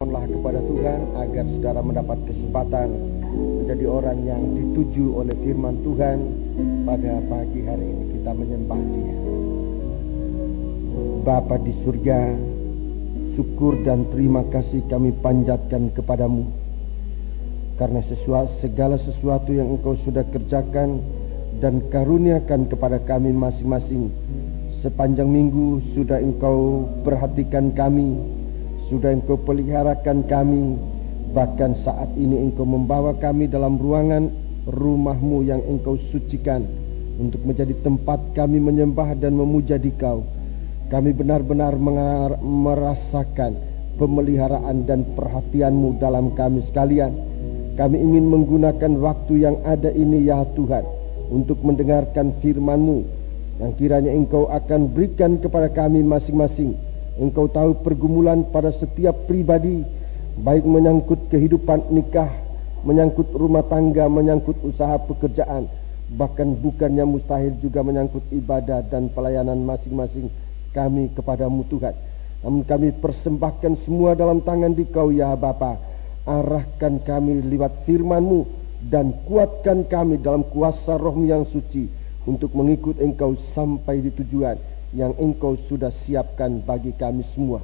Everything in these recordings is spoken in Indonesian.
Mohonlah kepada Tuhan agar saudara mendapat kesempatan menjadi orang yang dituju oleh firman Tuhan. Pada pagi hari ini kita menyembah Dia. Bapa di surga, syukur dan terima kasih kami panjatkan kepadamu karena segala sesuatu yang Engkau sudah kerjakan dan karuniakan kepada kami masing-masing. Sepanjang minggu sudah Engkau perhatikan kami, sudah Engkau peliharakan kami, bahkan saat ini Engkau membawa kami dalam ruangan rumah-Mu yang Engkau sucikan untuk menjadi tempat kami menyembah dan memuja Dikau. Kami benar-benar merasakan pemeliharaan dan perhatian-Mu dalam kami sekalian. Kami ingin menggunakan waktu yang ada ini ya Tuhan untuk mendengarkan firman-Mu yang kiranya Engkau akan berikan kepada kami masing-masing. Engkau tahu pergumulan pada setiap pribadi, baik menyangkut kehidupan nikah, menyangkut rumah tangga, menyangkut usaha pekerjaan, bahkan bukannya mustahil juga menyangkut ibadah dan pelayanan masing-masing kami kepadamu Tuhan. Namun kami persembahkan semua dalam tangan Dikau ya Bapa. Arahkan kami lewat firman-Mu dan kuatkan kami dalam kuasa Roh-Mu yang suci untuk mengikut Engkau sampai di tujuan yang Engkau sudah siapkan bagi kami semua.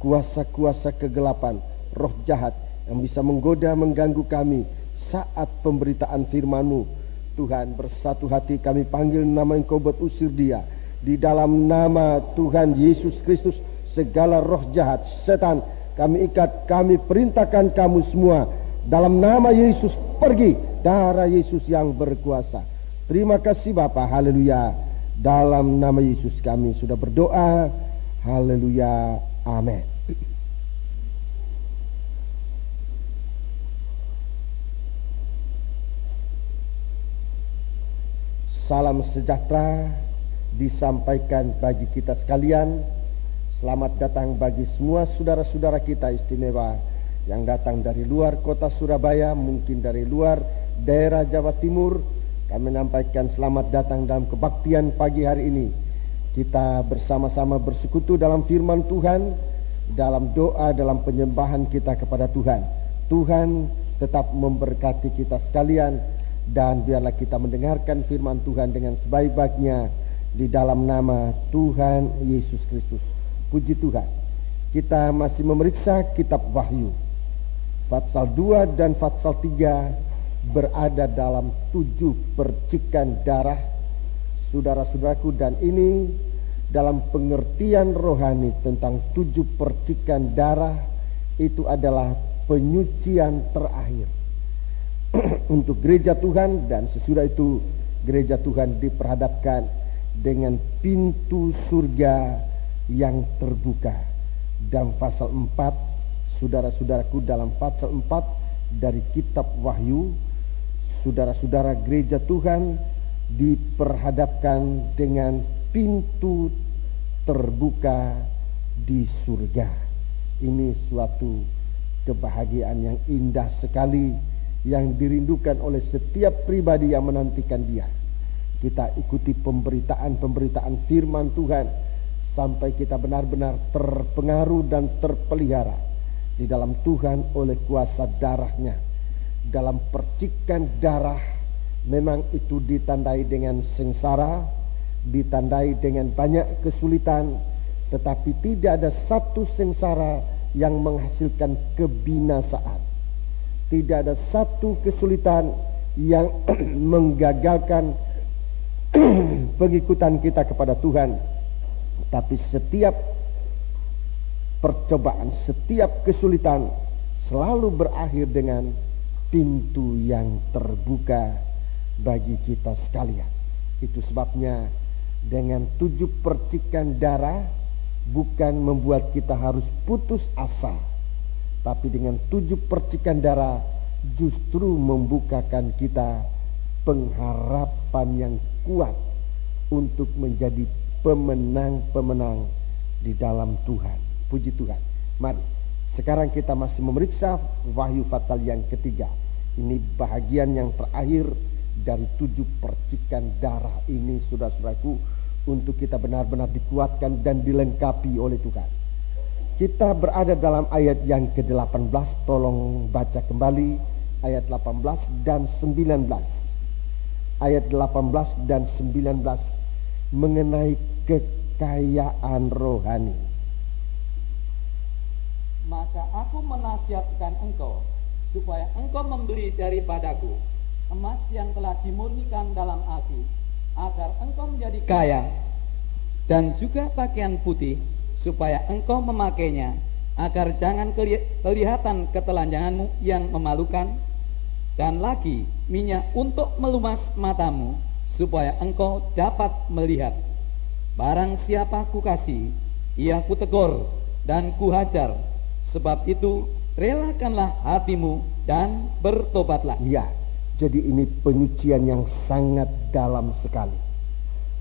Kuasa-kuasa kegelapan, roh jahat yang bisa menggoda, mengganggu kami saat pemberitaan firman-Mu, Tuhan, bersatu hati kami panggil nama Engkau buat usir dia. Di dalam nama Tuhan Yesus Kristus, segala roh jahat, setan, kami ikat, kami perintahkan kamu semua dalam nama Yesus, pergi. Darah Yesus yang berkuasa. Terima kasih Bapa, haleluya. Dalam nama Yesus kami sudah berdoa, haleluya, amin. Salam sejahtera disampaikan bagi kita sekalian. Selamat datang bagi semua saudara-saudara kita istimewa yang datang dari luar kota Surabaya, mungkin dari luar daerah Jawa Timur. Kami menyampaikan selamat datang dalam kebaktian pagi hari ini. Kita bersama-sama bersekutu dalam firman Tuhan, dalam doa, dalam penyembahan kita kepada Tuhan. Tuhan tetap memberkati kita sekalian, dan biarlah kita mendengarkan firman Tuhan dengan sebaik-baiknya di dalam nama Tuhan Yesus Kristus. Puji Tuhan. Kita masih memeriksa kitab Wahyu. Pasal 2 dan pasal 3 berada dalam 7 percikan darah, saudara-saudaraku, dan ini dalam pengertian rohani tentang 7 percikan darah itu adalah penyucian terakhir untuk gereja Tuhan, dan sesudah itu gereja Tuhan diperhadapkan dengan pintu surga yang terbuka. Dan pasal 4, saudara-saudaraku, dalam pasal 4 dari kitab Wahyu, saudara-saudara, gereja Tuhan diperhadapkan dengan pintu terbuka di surga. Ini suatu kebahagiaan yang indah sekali yang dirindukan oleh setiap pribadi yang menantikan dia. Kita ikuti pemberitaan firman Tuhan sampai kita benar-benar terpengaruh dan terpelihara di dalam Tuhan oleh kuasa darahnya. Dalam percikan darah memang itu ditandai dengan sengsara, ditandai dengan banyak kesulitan, tetapi tidak ada satu sengsara yang menghasilkan kebinasaan. Tidak ada satu kesulitan yang menggagalkan pengikutan kita kepada Tuhan. Tapi setiap percobaan, setiap kesulitan selalu berakhir dengan pintu yang terbuka bagi kita sekalian. Itu sebabnya dengan 7 percikan darah bukan membuat kita harus putus asa, tapi dengan 7 percikan darah justru membukakan kita pengharapan yang kuat untuk menjadi pemenang-pemenang di dalam Tuhan. Puji Tuhan. Mari, sekarang kita masih memeriksa Wahyu pasal yang ketiga. Ini bahagian yang terakhir dari 7 percikan darah ini, saudara-saudaraku, untuk kita benar-benar dikuatkan dan dilengkapi oleh Tuhan. Kita berada dalam ayat yang ke-18, tolong baca kembali ayat 18 dan 19. Ayat 18 dan 19 mengenai kekayaan rohani. Maka aku menasihatkan engkau supaya engkau membeli daripadaku emas yang telah dimurnikan dalam api, agar engkau menjadi kaya, dan juga pakaian putih, supaya engkau memakainya, agar jangan kelihatan ketelanjanganmu yang memalukan, dan lagi minyak untuk melumas matamu, supaya engkau dapat melihat. Barang siapa kukasih, ia kutegur dan kuhajar. Sebab itu relakanlah hatimu dan bertobatlah. Ya, jadi ini penyucian yang sangat dalam sekali.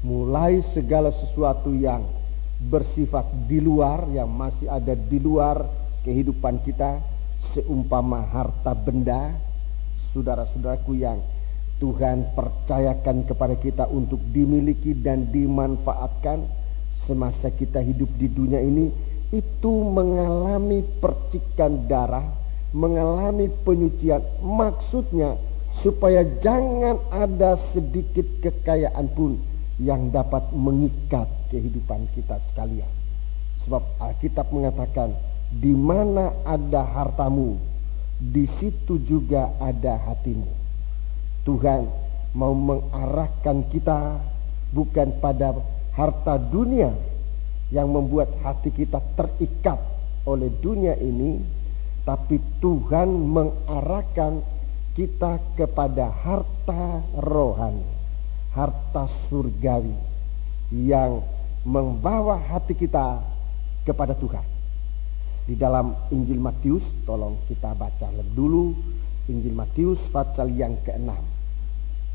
Mulai segala sesuatu yang bersifat di luar, yang masih ada di luar kehidupan kita, seumpama harta benda, saudara-saudaraku, yang Tuhan percayakan kepada kita untuk dimiliki dan dimanfaatkan semasa kita hidup di dunia ini, itu mengalami percikan darah, mengalami penyucian. Maksudnya supaya jangan ada sedikit kekayaan pun yang dapat mengikat kehidupan kita sekalian. Sebab Alkitab mengatakan, di mana ada hartamu, di situ juga ada hatimu. Tuhan mau mengarahkan kita bukan pada harta dunia yang membuat hati kita terikat oleh dunia ini, tapi Tuhan mengarahkan kita kepada harta rohani, harta surgawi yang membawa hati kita kepada Tuhan. Di dalam Injil Matius, tolong kita baca lebih dulu Injil Matius pasal yang ke-6.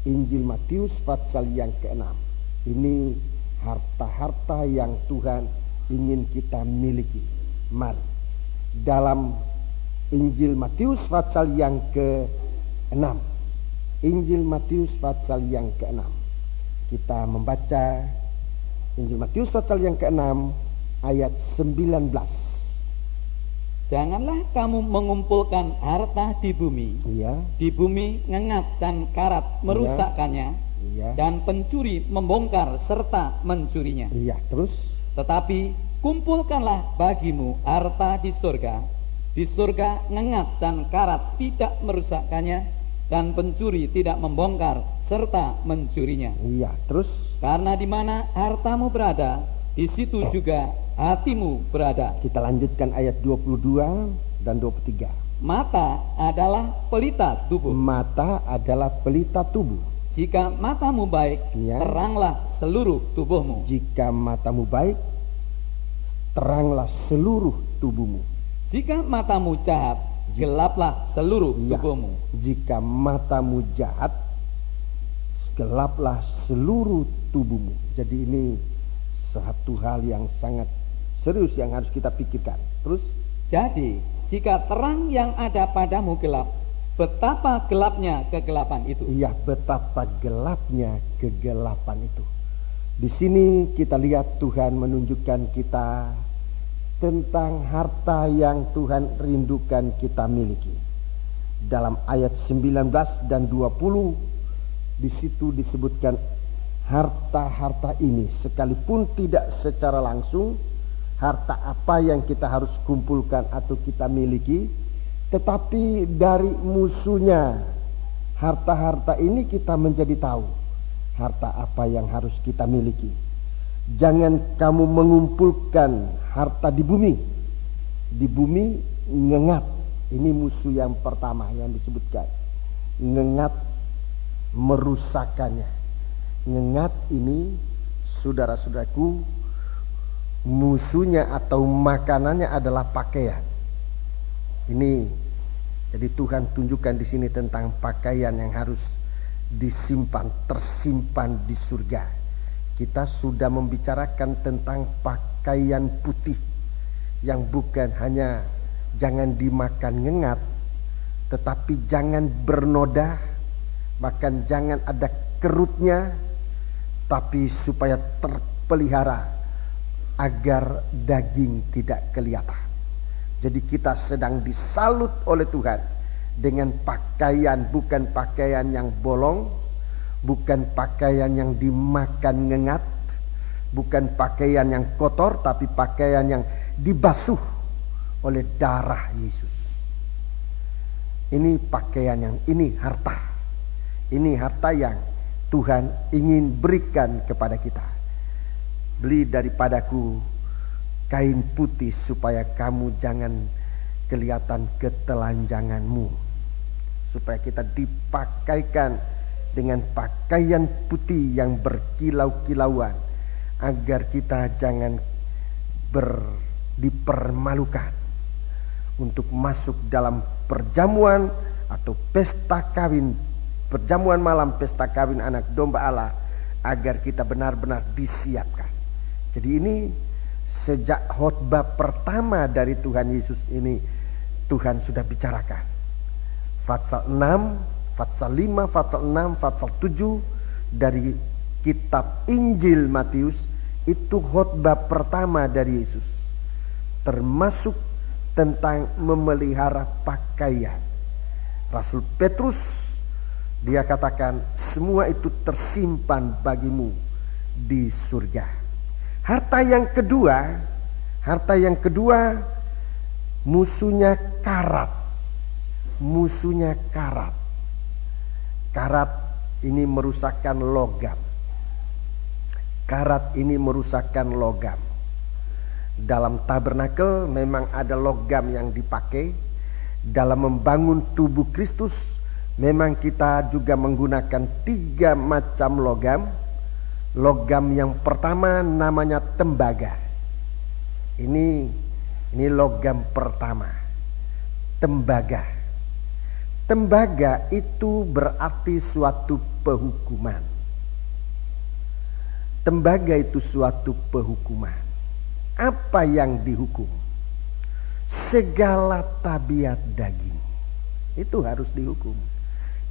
Injil Matius pasal yang ke-6. Ini harta-harta yang Tuhan ingin kita miliki. Mari, dalam Injil Matius pasal yang ke-6, Injil Matius pasal yang ke-6, kita membaca Injil Matius pasal yang ke-6 ayat 19. Janganlah kamu mengumpulkan harta di bumi. Iya. Di bumi ngengat dan karat merusakkannya, Iya. dan pencuri membongkar serta mencurinya. Iya, terus. Tetapi kumpulkanlah bagimu harta di surga. Di surga ngengat dan karat tidak merusakkannya, dan pencuri tidak membongkar serta mencurinya. Iya, terus. Karena di mana hartamu berada, di situ juga hatimu berada. Kita lanjutkan ayat 22 dan 23. Mata adalah pelita tubuh. Mata adalah pelita tubuh. Jika matamu baik, Ya. teranglah seluruh tubuhmu. Jika matamu baik, teranglah seluruh tubuhmu. Jika matamu jahat, gelaplah seluruh Ya. tubuhmu. Jika matamu jahat, gelaplah seluruh tubuhmu. Jadi ini satu hal yang sangat serius yang harus kita pikirkan. Terus, Jadi, jika terang yang ada padamu gelap, betapa gelapnya kegelapan itu. iya, betapa gelapnya kegelapan itu. Di sini kita lihat Tuhan menunjukkan kita tentang harta yang Tuhan rindukan kita miliki. Dalam ayat 19 dan 20, di situ disebutkan harta-harta ini sekalipun tidak secara langsung harta apa yang kita harus kumpulkan atau kita miliki, tetapi dari musuhnya harta-harta ini kita menjadi tahu harta apa yang harus kita miliki. Jangan kamu mengumpulkan harta di bumi. Di bumi ngengat. Ini musuh yang pertama yang disebutkan. Ngengat merusakkannya. Ngengat ini, saudara-saudaraku, musuhnya atau makanannya adalah pakaian. Ini jadi Tuhan tunjukkan di sini tentang pakaian yang harus disimpan, tersimpan di surga. Kita sudah membicarakan tentang pakaian putih yang bukan hanya jangan dimakan ngengat, tetapi jangan bernoda, bahkan jangan ada kerutnya, tapi supaya terpelihara agar daging tidak kelihatan. Jadi kita sedang disalut oleh Tuhan dengan pakaian, bukan pakaian yang bolong, bukan pakaian yang dimakan ngengat, bukan pakaian yang kotor, tapi pakaian yang dibasuh oleh darah Yesus. Ini pakaian yang, ini harta. Ini harta yang Tuhan ingin berikan kepada kita. Beli daripadaku kain putih supaya kamu jangan kelihatan ketelanjanganmu. Supaya kita dipakaikan dengan pakaian putih yang berkilau-kilauan, agar kita jangan dipermalukan untuk masuk dalam perjamuan atau pesta kawin, perjamuan malam pesta kawin anak domba Allah, agar kita benar-benar disiapkan. Jadi ini sejak khotbah pertama dari Tuhan Yesus ini Tuhan sudah bicarakan. Pasal 6, pasal 5, pasal 6, pasal 7 dari kitab Injil Matius itu khotbah pertama dari Yesus, termasuk tentang memelihara pakaian. Rasul Petrus dia katakan semua itu tersimpan bagimu di surga. Harta yang kedua musuhnya karat. Musuhnya karat. Karat ini merusakkan logam. Karat ini merusakkan logam. Dalam tabernakel memang ada logam yang dipakai. Dalam membangun tubuh Kristus memang kita juga menggunakan 3 macam logam. Logam yang pertama namanya tembaga. Ini logam pertama. Tembaga. Tembaga itu berarti suatu penghukuman. Tembaga itu suatu penghukuman. Apa yang dihukum? Segala tabiat daging. Itu harus dihukum.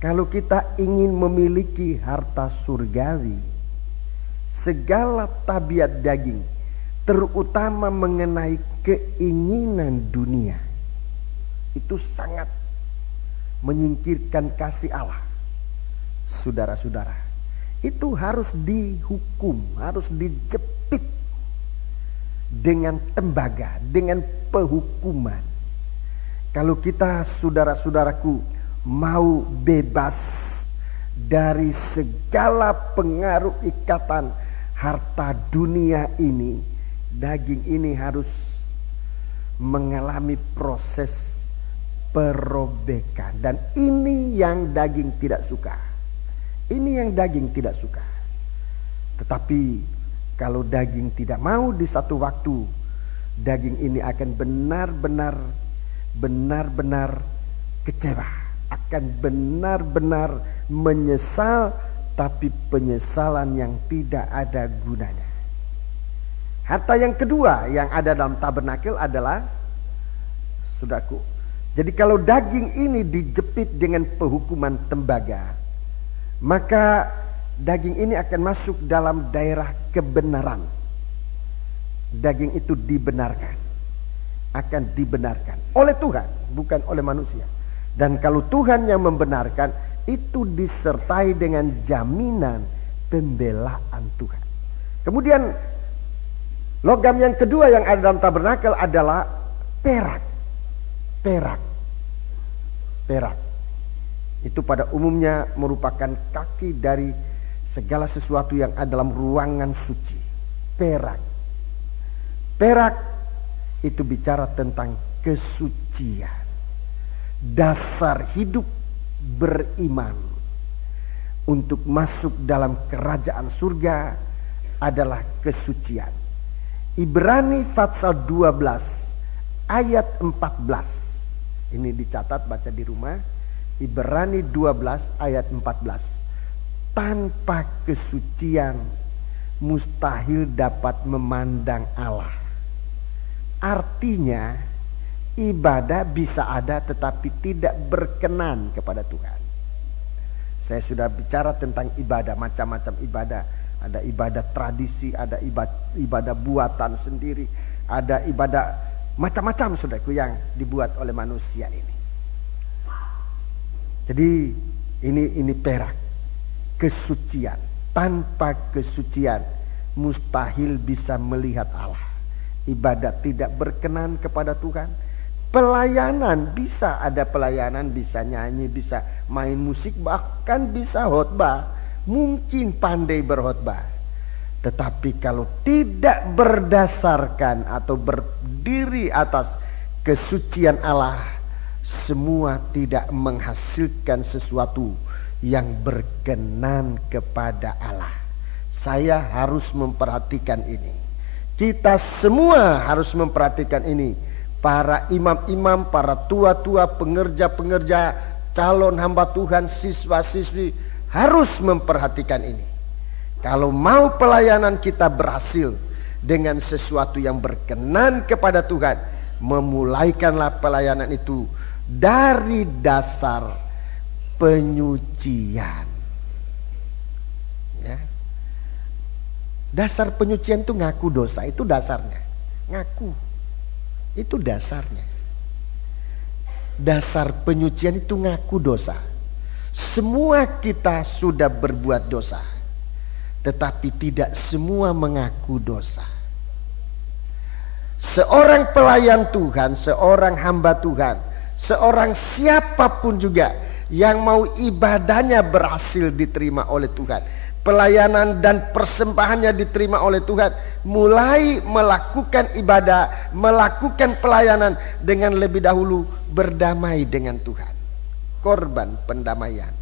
Kalau kita ingin memiliki harta surgawi, segala tabiat daging, terutama mengenai keinginan dunia, itu sangat menyingkirkan kasih Allah. Saudara-saudara, itu harus dihukum, harus dijepit dengan tembaga, dengan penghukuman. Kalau kita, saudara-saudaraku, mau bebas dari segala pengaruh ikatan harta dunia ini, daging ini harus mengalami proses perobekan. Dan ini yang daging tidak suka. Ini yang daging tidak suka. Tetapi kalau daging tidak mau, di satu waktu daging ini akan benar-benar kecewa, akan benar-benar menyesal, tapi penyesalan yang tidak ada gunanya. Harta yang kedua yang ada dalam tabernakel adalah, saudaraku, jadi kalau daging ini dijepit dengan penghukuman tembaga, maka daging ini akan masuk dalam daerah kebenaran. Daging itu dibenarkan, akan dibenarkan oleh Tuhan, bukan oleh manusia. Dan kalau Tuhan yang membenarkan, itu disertai dengan jaminan pembelaan Tuhan. Kemudian logam yang kedua yang ada dalam tabernakel adalah perak. Perak itu pada umumnya merupakan kaki dari segala sesuatu yang ada dalam ruangan suci. Perak itu bicara tentang kesucian. Dasar hidup beriman untuk masuk dalam kerajaan surga adalah kesucian. Ibrani pasal 12 ayat 14. Ini dicatat, baca di rumah. Ibrani 12 ayat 14. Tanpa kesucian mustahil dapat memandang Allah. Artinya ibadah bisa ada tetapi tidak berkenan kepada Tuhan. Saya sudah bicara tentang ibadah, macam-macam ibadah. Ada ibadah tradisi, ada ibadah buatan sendiri, ada ibadah Macam-macam saudaraku yang dibuat oleh manusia ini. Jadi ini perak. Kesucian. Tanpa kesucian mustahil bisa melihat Allah. Ibadat tidak berkenan kepada Tuhan. Pelayanan bisa ada pelayanan, bisa nyanyi, bisa main musik, bahkan bisa khotbah. Mungkin pandai berkhotbah. Tetapi kalau tidak berdasarkan atau berdiri atas kesucian Allah, semua tidak menghasilkan sesuatu yang berkenan kepada Allah. Saya harus memperhatikan ini. Kita semua harus memperhatikan ini. Para imam-imam, para tua-tua, pengerja-pengerja, calon hamba Tuhan, siswa-siswi harus memperhatikan ini. Kalau mau pelayanan kita berhasil dengan sesuatu yang berkenan kepada Tuhan, memulaikanlah pelayanan itu dari dasar penyucian. Ya. Dasar penyucian itu ngaku dosa, itu dasarnya. Ngaku. Itu dasarnya. Dasar penyucian itu ngaku dosa. Semua kita sudah berbuat dosa, tetapi tidak semua mengaku dosa. Seorang pelayan Tuhan, seorang hamba Tuhan, seorang siapapun juga yang mau ibadahnya berhasil diterima oleh Tuhan, pelayanan dan persembahannya diterima oleh Tuhan, mulai melakukan ibadah, melakukan pelayanan dengan lebih dahulu berdamai dengan Tuhan. Korban pendamaian.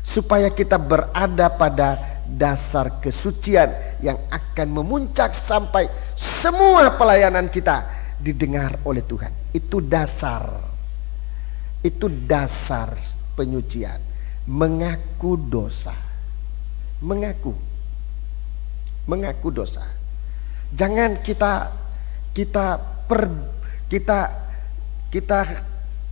Supaya kita berada pada dasar kesucian yang akan memuncak sampai semua pelayanan kita didengar oleh Tuhan. Itu dasar. Itu dasar penyucian. Mengaku dosa. Mengaku dosa. Jangan kita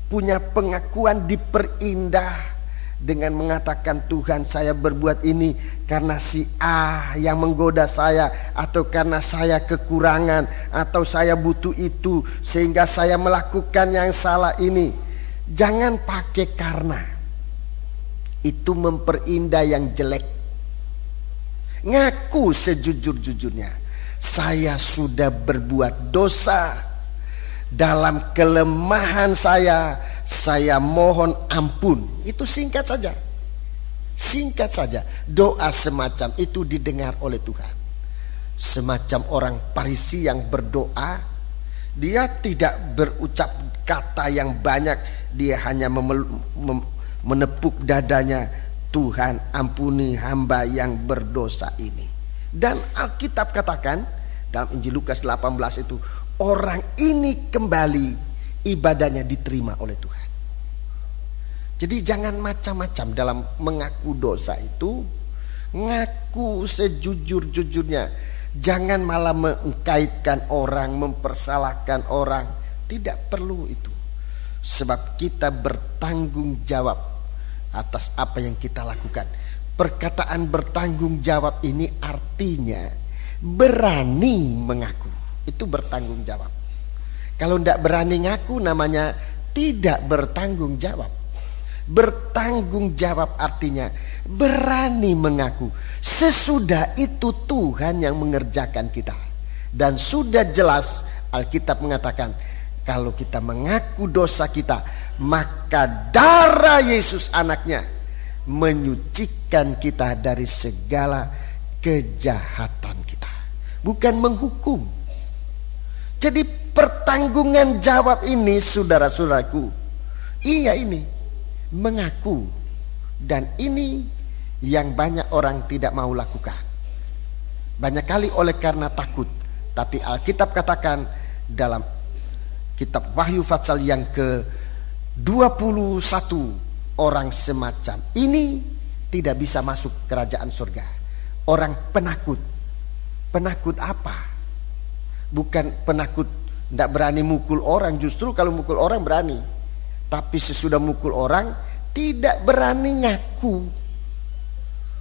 punya pengakuan diperindah dengan mengatakan, Tuhan, saya berbuat ini karena si A yang menggoda saya, atau karena saya kekurangan, atau saya butuh itu sehingga saya melakukan yang salah ini. Jangan pakai karena. Itu memperindah yang jelek. Ngaku sejujur-jujurnya, saya sudah berbuat dosa. Dalam kelemahan saya mohon ampun. Itu singkat saja. Singkat saja. Doa semacam itu didengar oleh Tuhan. Semacam orang Farisi yang berdoa, dia tidak berucap kata yang banyak, dia hanya menepuk dadanya, Tuhan ampuni hamba yang berdosa ini. Dan Alkitab katakan dalam Injil Lukas 18 itu, orang ini kembali, ibadahnya diterima oleh Tuhan. Jadi jangan macam-macam dalam mengaku dosa itu. Ngaku sejujur-jujurnya. Jangan malah mengkaitkan orang, mempersalahkan orang. Tidak perlu itu. Sebab kita bertanggung jawab atas apa yang kita lakukan. Perkataan bertanggung jawab ini artinya berani mengaku. Itu bertanggung jawab. Kalau tidak berani ngaku namanya tidak bertanggung jawab. Bertanggung jawab artinya berani mengaku. Sesudah itu Tuhan yang mengerjakan kita. Dan sudah jelas Alkitab mengatakan, kalau kita mengaku dosa kita, maka darah Yesus anaknya menyucikan kita dari segala kejahatan kita. Bukan menghukum. Jadi pertanggungan jawab ini, saudara-saudaraku, iya ini mengaku. Dan ini yang banyak orang tidak mau lakukan. Banyak kali oleh karena takut. Tapi Alkitab katakan dalam kitab Wahyu Fatsal yang ke-21, orang semacam ini tidak bisa masuk kerajaan surga. Orang penakut. Penakut apa? Bukan penakut tidak berani mukul orang. Justru kalau mukul orang berani. Tapi sesudah mukul orang tidak berani ngaku.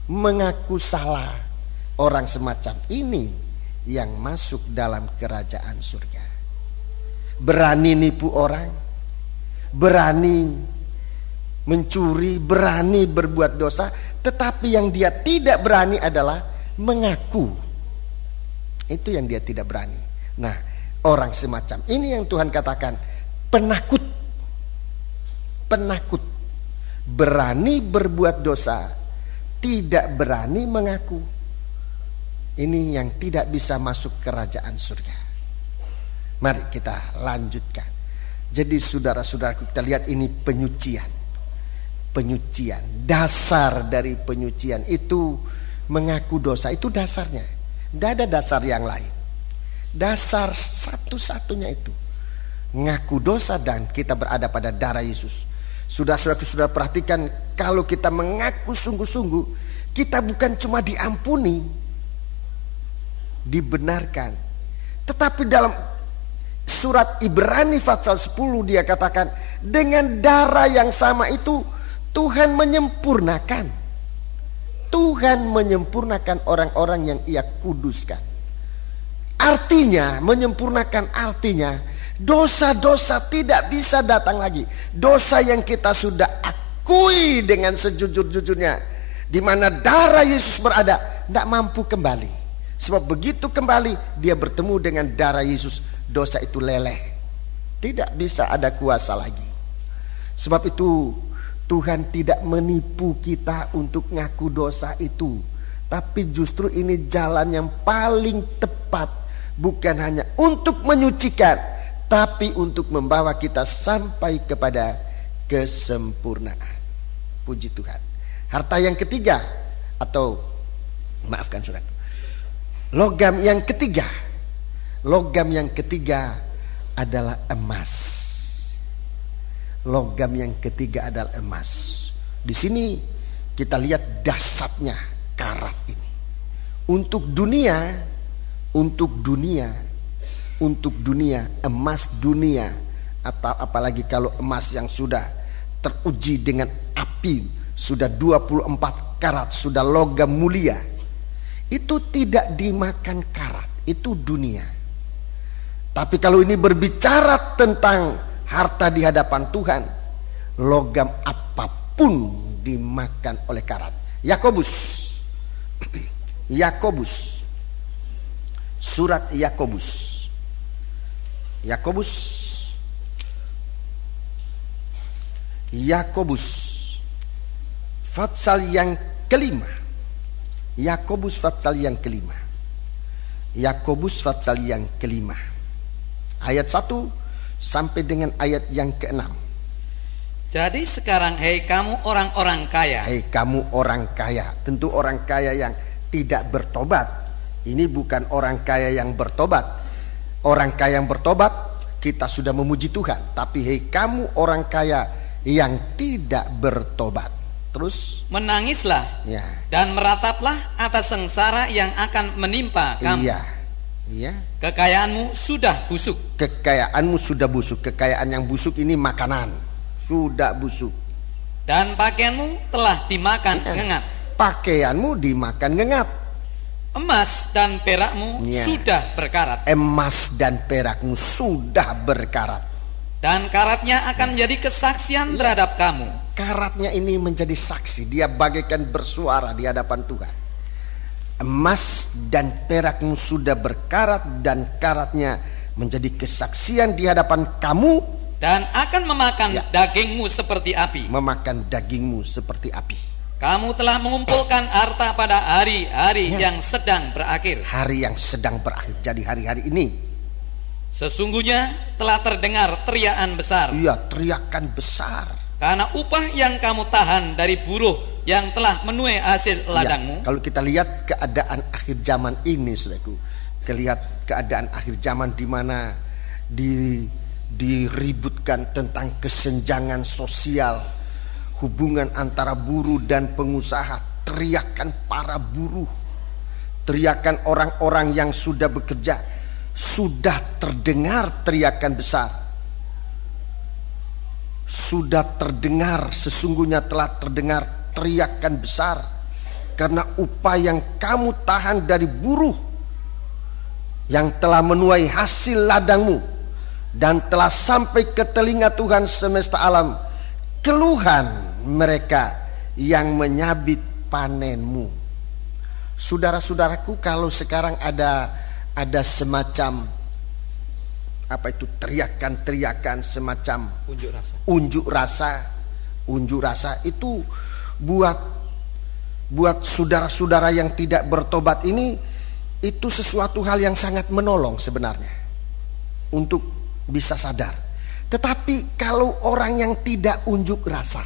Mengaku salah. Orang semacam ini yang masuk dalam kerajaan surga. berani nipu orang, berani mencuri, berani berbuat dosa, tetapi yang dia tidak berani adalah mengaku. Itu yang dia tidak berani. Nah, orang semacam ini yang Tuhan katakan penakut. Penakut, berani berbuat dosa, tidak berani mengaku. Ini yang tidak bisa masuk kerajaan surga. Mari kita lanjutkan. Jadi saudara-saudaraku, kita lihat ini penyucian. Penyucian, dasar dari penyucian itu mengaku dosa, itu dasarnya. Tidak ada dasar yang lain. Dasar satu-satunya itu ngaku dosa dan kita berada pada darah Yesus. Sudah perhatikan, kalau kita mengaku sungguh-sungguh, kita bukan cuma diampuni, dibenarkan, tetapi dalam surat Ibrani pasal 10 dia katakan, dengan darah yang sama itu Tuhan menyempurnakan. Tuhan menyempurnakan orang-orang yang ia kuduskan. Artinya, menyempurnakan artinya dosa-dosa tidak bisa datang lagi. Dosa yang kita sudah akui dengan sejujur-jujurnya, di mana darah Yesus berada, tidak mampu kembali. Sebab begitu kembali dia bertemu dengan darah Yesus, dosa itu leleh, tidak bisa ada kuasa lagi. Sebab itu Tuhan tidak menipu kita untuk ngaku dosa itu, tapi justru ini jalan yang paling tepat, bukan hanya untuk menyucikan, tapi untuk membawa kita sampai kepada kesempurnaan. Puji Tuhan. Harta yang ketiga, atau maafkan saudara, logam yang ketiga. Logam yang ketiga adalah emas. Logam yang ketiga adalah emas. Di sini kita lihat dasarnya karat ini. Untuk dunia, emas dunia, atau apalagi kalau emas yang sudah teruji dengan api, sudah 24 karat, sudah logam mulia, itu tidak dimakan karat, itu dunia. Tapi kalau ini berbicara tentang harta di hadapan Tuhan, logam apapun dimakan oleh karat. Yakobus, surat Yakobus pasal yang kelima. Yakobus pasal yang kelima. Ayat 1 sampai dengan ayat yang ke-6. Jadi sekarang, hei kamu orang-orang kaya. Hei kamu orang kaya. Tentu orang kaya yang tidak bertobat. Ini bukan orang kaya yang bertobat. Orang kaya yang bertobat, kita sudah memuji Tuhan. Tapi hei kamu orang kaya yang tidak bertobat. Terus menangislah dan merataplah atas sengsara yang akan menimpa kamu. Iya. Kekayaanmu sudah busuk. Kekayaan yang busuk ini makanan. Sudah busuk. Dan pakaianmu telah dimakan ngengat. Pakaianmu dimakan ngengat. Emas dan perakmu sudah berkarat. Dan karatnya akan menjadi kesaksian terhadap kamu. Karatnya ini menjadi saksi. Dia bagaikan bersuara di hadapan Tuhan. Emas dan perakmu sudah berkarat, dan karatnya menjadi kesaksian di hadapan kamu, dan akan memakan dagingmu seperti api. Kamu telah mengumpulkan harta pada hari-hari yang sedang berakhir. Hari yang sedang berakhir. Jadi hari-hari ini sesungguhnya telah terdengar teriakan besar. Iya, teriakan besar. Karena upah yang kamu tahan dari buruh yang telah menuai hasil ladangmu. Kalau kita lihat keadaan akhir zaman ini, saudaraku, lihat keadaan akhir zaman di mana diributkan tentang kesenjangan sosial, hubungan antara buruh dan pengusaha, teriakan para buruh, teriakan orang-orang yang sudah bekerja, sudah terdengar teriakan besar. Sesungguhnya telah terdengar teriakan besar, karena upah yang kamu tahan dari buruh yang telah menuai hasil ladangmu, dan telah sampai ke telinga Tuhan semesta alam keluhan mereka yang menyabit panenmu. Saudara-saudaraku, kalau sekarang ada semacam teriakan-teriakan semacam unjuk rasa itu buat saudara-saudara yang tidak bertobat ini, itu sesuatu hal yang sangat menolong sebenarnya untuk bisa sadar. Tetapi kalau orang yang tidak unjuk rasa,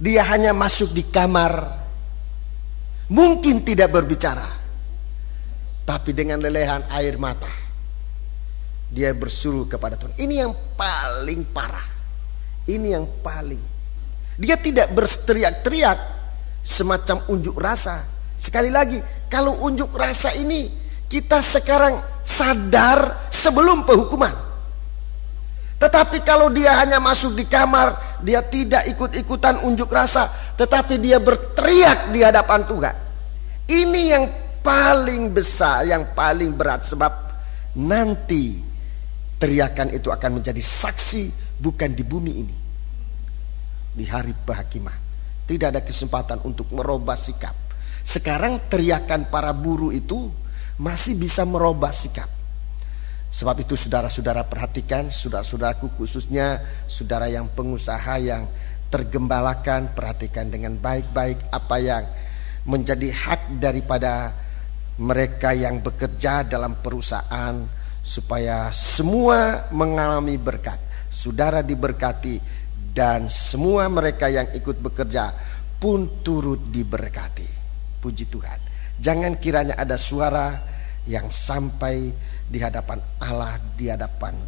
dia hanya masuk di kamar, mungkin tidak berbicara, tapi dengan lelehan air mata dia berseru kepada Tuhan. Ini yang paling parah. Ini yang paling. Dia tidak berteriak-teriak semacam unjuk rasa. Sekali lagi, kalau unjuk rasa ini kita sekarang sadar sebelum penghukuman. Tetapi kalau dia hanya masuk di kamar, dia tidak ikut-ikutan unjuk rasa, tetapi dia berteriak di hadapan Tuhan. Ini yang paling besar, yang paling berat, sebab nanti teriakan itu akan menjadi saksi bukan di bumi ini. Di hari penghakiman tidak ada kesempatan untuk merubah sikap. Sekarang teriakan para buruh itu masih bisa merubah sikap. Sebab itu saudara-saudara perhatikan, saudara-saudaraku khususnya saudara yang pengusaha yang tergembalakan, perhatikan dengan baik-baik apa yang menjadi hak daripada mereka yang bekerja dalam perusahaan, supaya semua mengalami berkat. Saudara diberkati dan semua mereka yang ikut bekerja pun turut diberkati. Puji Tuhan. Jangan kiranya ada suara yang sampai di hadapan Allah, di hadapan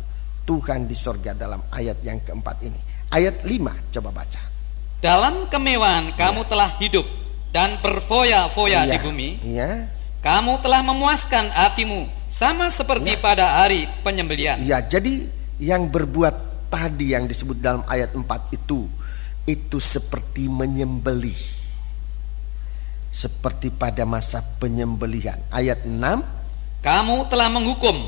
Tuhan di sorga dalam ayat yang keempat ini. Ayat 5 coba baca. Dalam kemewahan kamu telah hidup dan berfoya-foya di bumi. Kamu telah memuaskan hatimu sama seperti pada hari penyembelihan. Jadi yang berbuat tadi yang disebut dalam ayat 4 itu seperti menyembelih. Seperti pada masa penyembelihan. Ayat 6, kamu telah menghukum,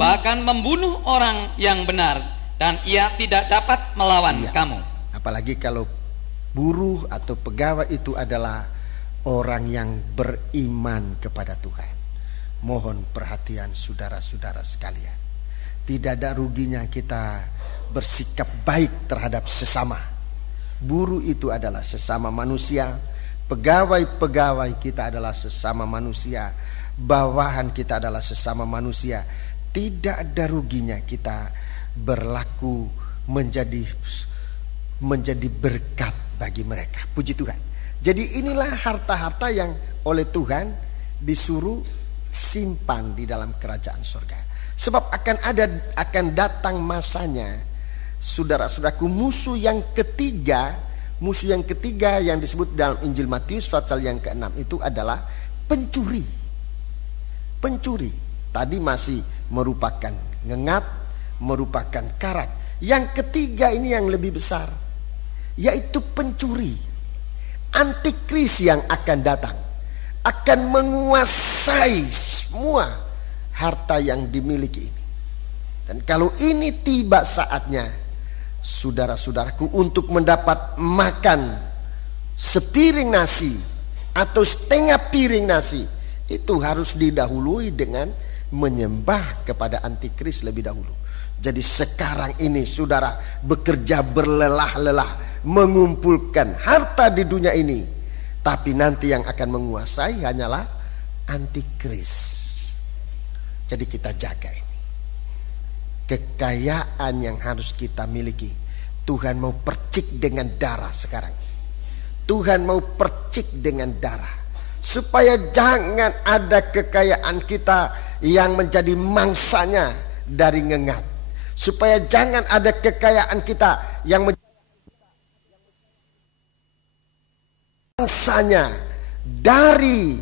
bahkan membunuh orang yang benar, dan ia tidak dapat melawan kamu. Apalagi kalau buruh atau pegawai itu adalah orang yang beriman kepada Tuhan. Mohon perhatian saudara-saudara sekalian. Tidak ada ruginya kita bersikap baik terhadap sesama. Buruh itu adalah sesama manusia. Pegawai-pegawai kita adalah sesama manusia. Bawahan kita adalah sesama manusia. Tidak ada ruginya kita berlaku menjadi berkat bagi mereka. Puji Tuhan. Jadi inilah harta-harta yang oleh Tuhan disuruh simpan di dalam kerajaan surga. Sebab akan datang masanya, saudara-saudaraku, musuh yang ketiga yang disebut dalam Injil Matius pasal yang ke-6 itu adalah pencuri. Tadi masih merupakan ngengat, merupakan karat. Yang ketiga ini yang lebih besar, yaitu pencuri. Antikris yang akan datang akan menguasai semua harta yang dimiliki ini. Dan kalau ini tiba saatnya, saudara-saudaraku, untuk mendapat makan sepiring nasi atau setengah piring nasi, itu harus didahului dengan menyembah kepada antikris lebih dahulu. Jadi sekarang ini saudara bekerja berlelah-lelah mengumpulkan harta di dunia ini, tapi nanti yang akan menguasai hanyalah antikris. Jadi kita jaga ini. Kekayaan yang harus kita miliki, Tuhan mau percik dengan darah sekarang. Tuhan mau percik dengan darah, supaya jangan ada kekayaan kita yang menjadi mangsanya dari ngengat. Supaya jangan ada kekayaan kita yang menjadi mangsanya dari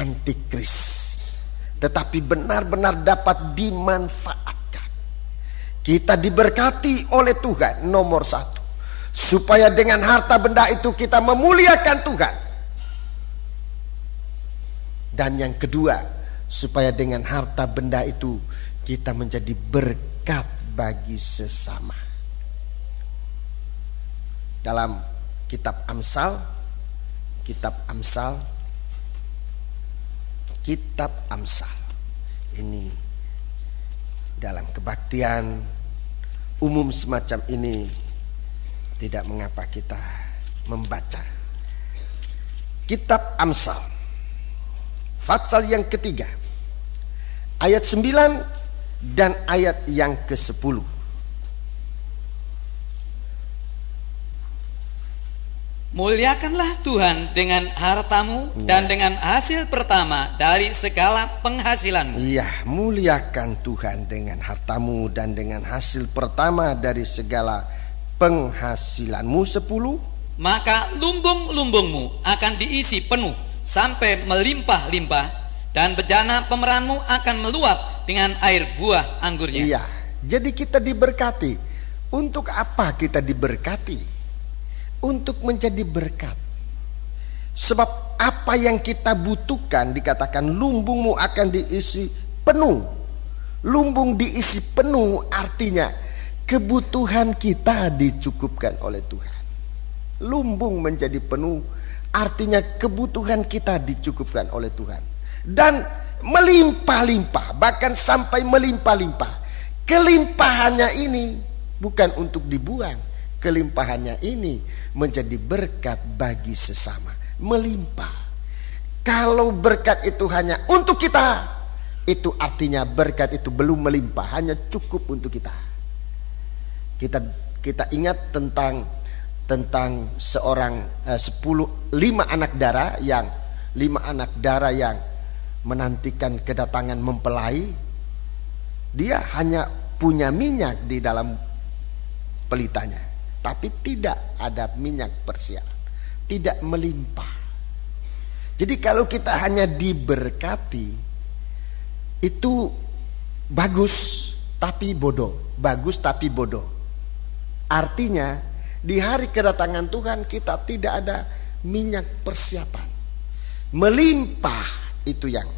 antikris. Tetapi benar-benar dapat dimanfaatkan. Kita diberkati oleh Tuhan, nomor 1. Supaya dengan harta benda itu kita memuliakan Tuhan. Dan yang kedua, supaya dengan harta benda itu kita menjadi berkat bagi sesama. Dalam kitab Amsal ini, dalam kebaktian umum semacam ini, tidak mengapa kita membaca kitab Amsal pasal yang ketiga, ayat 9 dan ayat yang ke-10. Muliakanlah Tuhan dengan hartamu dan dengan hasil pertama dari segala penghasilanmu. Iya, muliakan Tuhan dengan hartamu dan dengan hasil pertama dari segala penghasilanmu. 10. Maka lumbung-lumbungmu akan diisi penuh sampai melimpah-limpah, dan bejana pemeranmu akan meluap dengan air buah anggurnya. Iya, jadi kita diberkati. Untuk apa kita diberkati? Untuk menjadi berkat. Sebab apa yang kita butuhkan, dikatakan lumbungmu akan diisi penuh. Lumbung diisi penuh artinya kebutuhan kita dicukupkan oleh Tuhan. Lumbung menjadi penuh artinya kebutuhan kita dicukupkan oleh Tuhan. Dan melimpah-limpah, bahkan sampai melimpah-limpah. Kelimpahannya ini bukan untuk dibuang. Kelimpahannya ini menjadi berkat bagi sesama. Melimpah. Kalau berkat itu hanya untuk kita, itu artinya berkat itu belum melimpah, hanya cukup untuk kita. Kita ingat tentang seorang 5 anak darah yang menantikan kedatangan mempelai. Dia hanya punya minyak di dalam pelitanya, tapi tidak ada minyak persiapan, tidak melimpah. Jadi kalau kita hanya diberkati, itu bagus tapi bodoh. Bagus tapi bodoh. Artinya di hari kedatangan Tuhan kita tidak ada minyak persiapan. Melimpah itu yang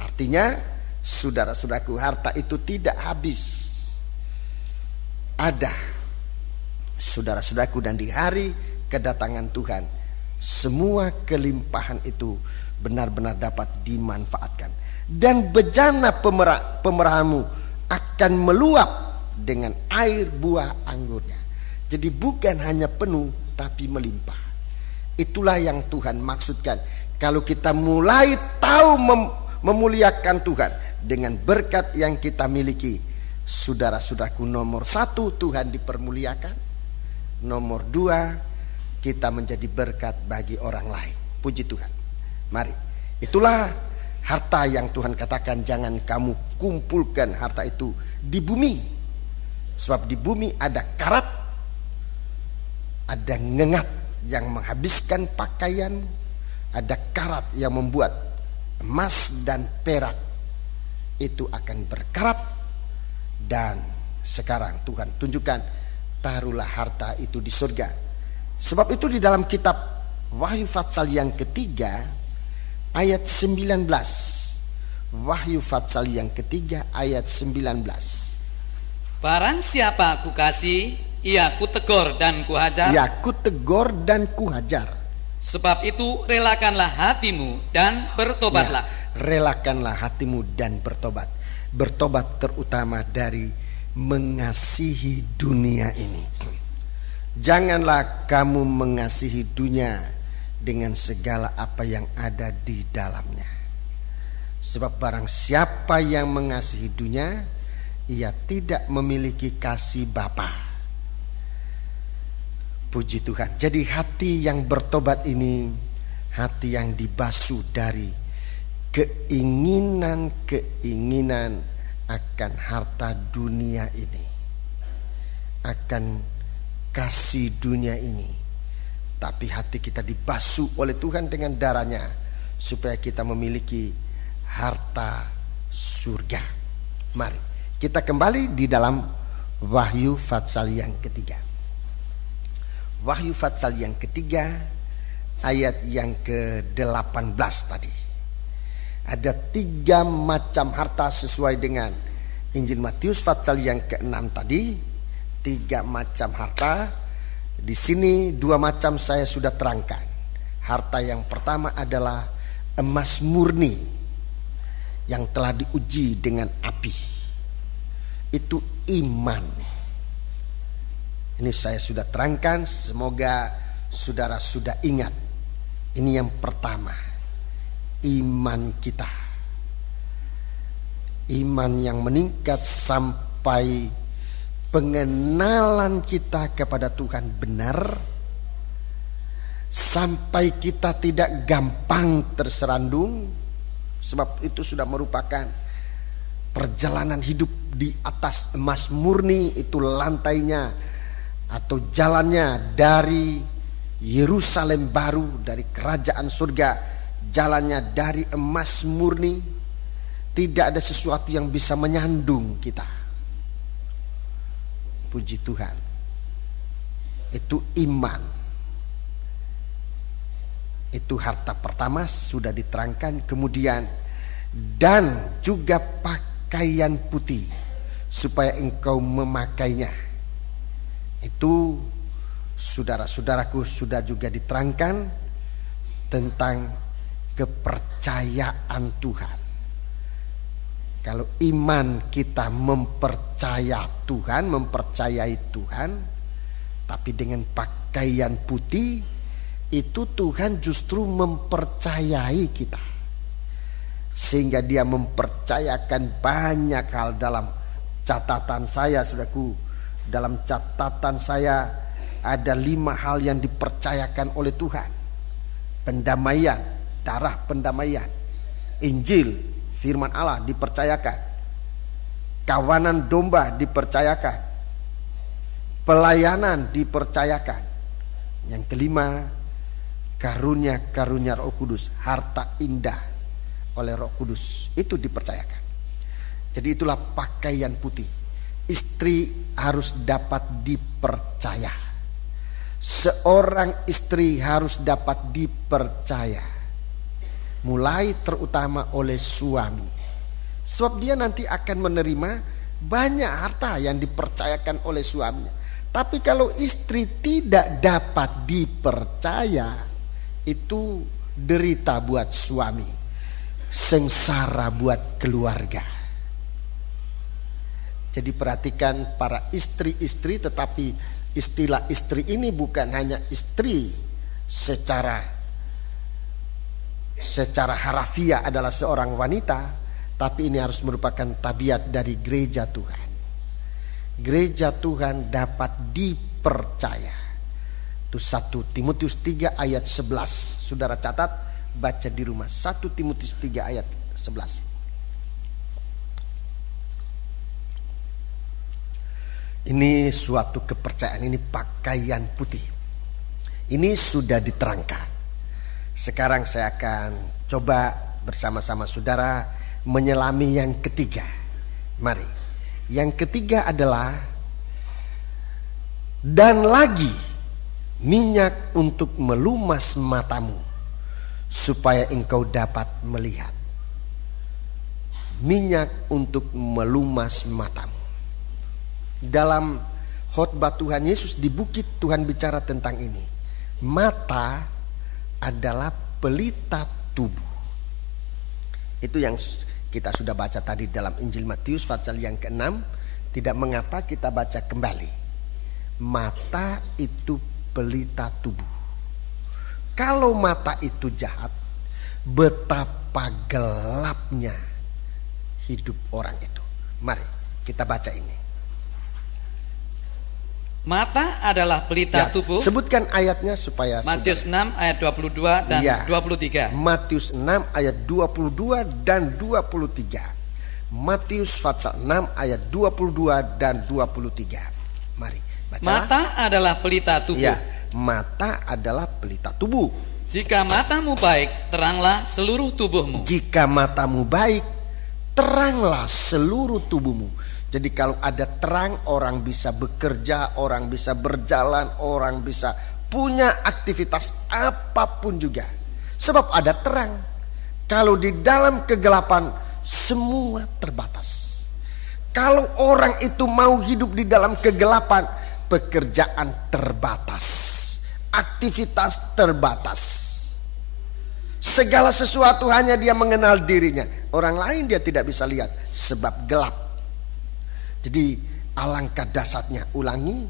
artinya, saudara-saudaraku, harta itu tidak habis. Ada, saudara-saudaraku, dan di hari kedatangan Tuhan semua kelimpahan itu benar-benar dapat dimanfaatkan. Dan bejana pemerahanmu akan meluap dengan air buah anggurnya. Jadi bukan hanya penuh tapi melimpah. Itulah yang Tuhan maksudkan. Kalau kita mulai tahu memuliakan Tuhan dengan berkat yang kita miliki, saudara-saudaraku, nomor 1 Tuhan dipermuliakan. Nomor 2, kita menjadi berkat bagi orang lain. Puji Tuhan. Mari, itulah harta yang Tuhan katakan jangan kamu kumpulkan harta itu di bumi. Sebab di bumi ada karat, ada ngengat yang menghabiskan pakaian, ada karat yang membuat emas dan perak itu akan berkarat. Dan sekarang Tuhan tunjukkan, taruhlah harta itu di surga. Sebab itu di dalam kitab Wahyu pasal yang ketiga ayat 19. Wahyu pasal yang ketiga ayat 19. Barang siapa kukasih, ia kutegur dan kuhajar. Ya, kutegur dan kuhajar. Sebab itu relakanlah hatimu dan bertobatlah. Ya, relakanlah hatimu dan bertobat. Bertobat terutama dari mengasihi dunia ini. Janganlah kamu mengasihi dunia dengan segala apa yang ada di dalamnya. Sebab barang siapa yang mengasihi dunia, ia tidak memiliki kasih Bapa. Puji Tuhan. Jadi hati yang bertobat ini hati yang dibasuh dari keinginan-keinginan akan harta dunia ini, akan kasih dunia ini. Tapi hati kita dibasuh oleh Tuhan dengan darahnya, supaya kita memiliki harta surga. Mari kita kembali di dalam Wahyu pasal yang ketiga. Wahyu pasal yang ketiga ayat yang ke-18 tadi. Ada 3 macam harta sesuai dengan Injil Matius pasal yang ke-6 tadi, 3 macam harta. Di sini 2 macam saya sudah terangkan. Harta yang pertama adalah emas murni yang telah diuji dengan api. Itu iman. Ini saya sudah terangkan, semoga saudara sudah ingat. Ini yang pertama, iman kita. Iman yang meningkat sampai pengenalan kita kepada Tuhan benar, sampai kita tidak gampang terserandung, sebab itu sudah merupakan perjalanan hidup di atas emas murni. Itu lantainya atau jalannya dari Yerusalem baru, dari kerajaan surga, jalannya dari emas murni. Tidak ada sesuatu yang bisa menyandung kita. Puji Tuhan. Itu iman. Itu harta pertama sudah diterangkan. Kemudian dan juga pakaian putih supaya engkau memakainya. Itu saudara-saudaraku sudah juga diterangkan tentang kepercayaan Tuhan. Kalau iman kita mempercayai Tuhan, tapi dengan pakaian putih, itu Tuhan justru mempercayai kita. Sehingga dia mempercayakan banyak hal. Dalam catatan saya, saudaraku, dalam catatan saya ada 5 hal yang dipercayakan oleh Tuhan. Pendamaian, darah pendamaian, Injil, firman Allah dipercayakan, kawanan domba dipercayakan, pelayanan dipercayakan. Yang kelima, karunia-karunia Roh Kudus, harta indah oleh Roh Kudus, itu dipercayakan. Jadi itulah pakaian putih. Istri harus dapat dipercaya. Seorang istri harus dapat dipercaya, mulai terutama oleh suami. Sebab dia nanti akan menerima banyak harta yang dipercayakan oleh suaminya. Tapi kalau istri tidak dapat dipercaya, itu derita buat suami, sengsara buat keluarga. Jadi perhatikan para istri-istri, tetapi istilah istri ini bukan hanya istri secara harafiah adalah seorang wanita, tapi ini harus merupakan tabiat dari gereja Tuhan. Gereja Tuhan dapat dipercaya. Itu 1 Timotius 3 ayat 11. Saudara catat, baca di rumah. 1 Timotius 3 ayat 11. Ini suatu kepercayaan, ini pakaian putih. Ini sudah diterangkan. Sekarang saya akan coba bersama-sama saudara menyelami yang ketiga. Mari. Yang ketiga adalah dan lagi minyak untuk melumas matamu supaya engkau dapat melihat. Minyak untuk melumas matamu. Dalam khotbah Tuhan Yesus di bukit, Tuhan bicara tentang ini. Mata adalah pelita tubuh. Itu yang kita sudah baca tadi dalam Injil Matius pasal yang ke-6. Tidak mengapa kita baca kembali. Mata itu pelita tubuh. Kalau mata itu jahat, betapa gelapnya hidup orang itu. Mari kita baca ini. Mata adalah pelita tubuh. Sebutkan ayatnya supaya Matius 6 ayat 22 dan 23. Matius 6 ayat 22 dan 23. Matius pasal 6 ayat 22 dan 23. Mari baca. Mata adalah pelita tubuh. Ya, mata adalah pelita tubuh. Jika matamu baik, teranglah seluruh tubuhmu. Jika matamu baik, teranglah seluruh tubuhmu. Jadi kalau ada terang, orang bisa bekerja, orang bisa berjalan, orang bisa punya aktivitas apapun juga. Sebab ada terang. Kalau di dalam kegelapan, semua terbatas. Kalau orang itu mau hidup di dalam kegelapan, pekerjaan terbatas, aktivitas terbatas, segala sesuatu hanya dia mengenal dirinya. Orang lain dia tidak bisa lihat sebab gelap. Jadi alangkah dahsyatnya, ulangi.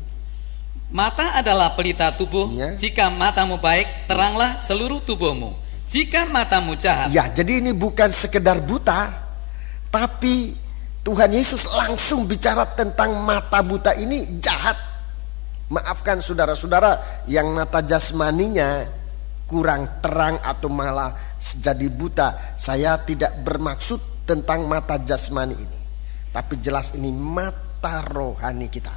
Mata adalah pelita tubuh. Ya. Jika matamu baik, teranglah seluruh tubuhmu. Jika matamu jahat. Ya, jadi ini bukan sekedar buta, tapi Tuhan Yesus langsung bicara tentang mata buta ini jahat. Maafkan saudara-saudara yang mata jasmaninya kurang terang atau malah jadi buta. Saya tidak bermaksud tentang mata jasmani ini, tapi jelas ini mata rohani kita.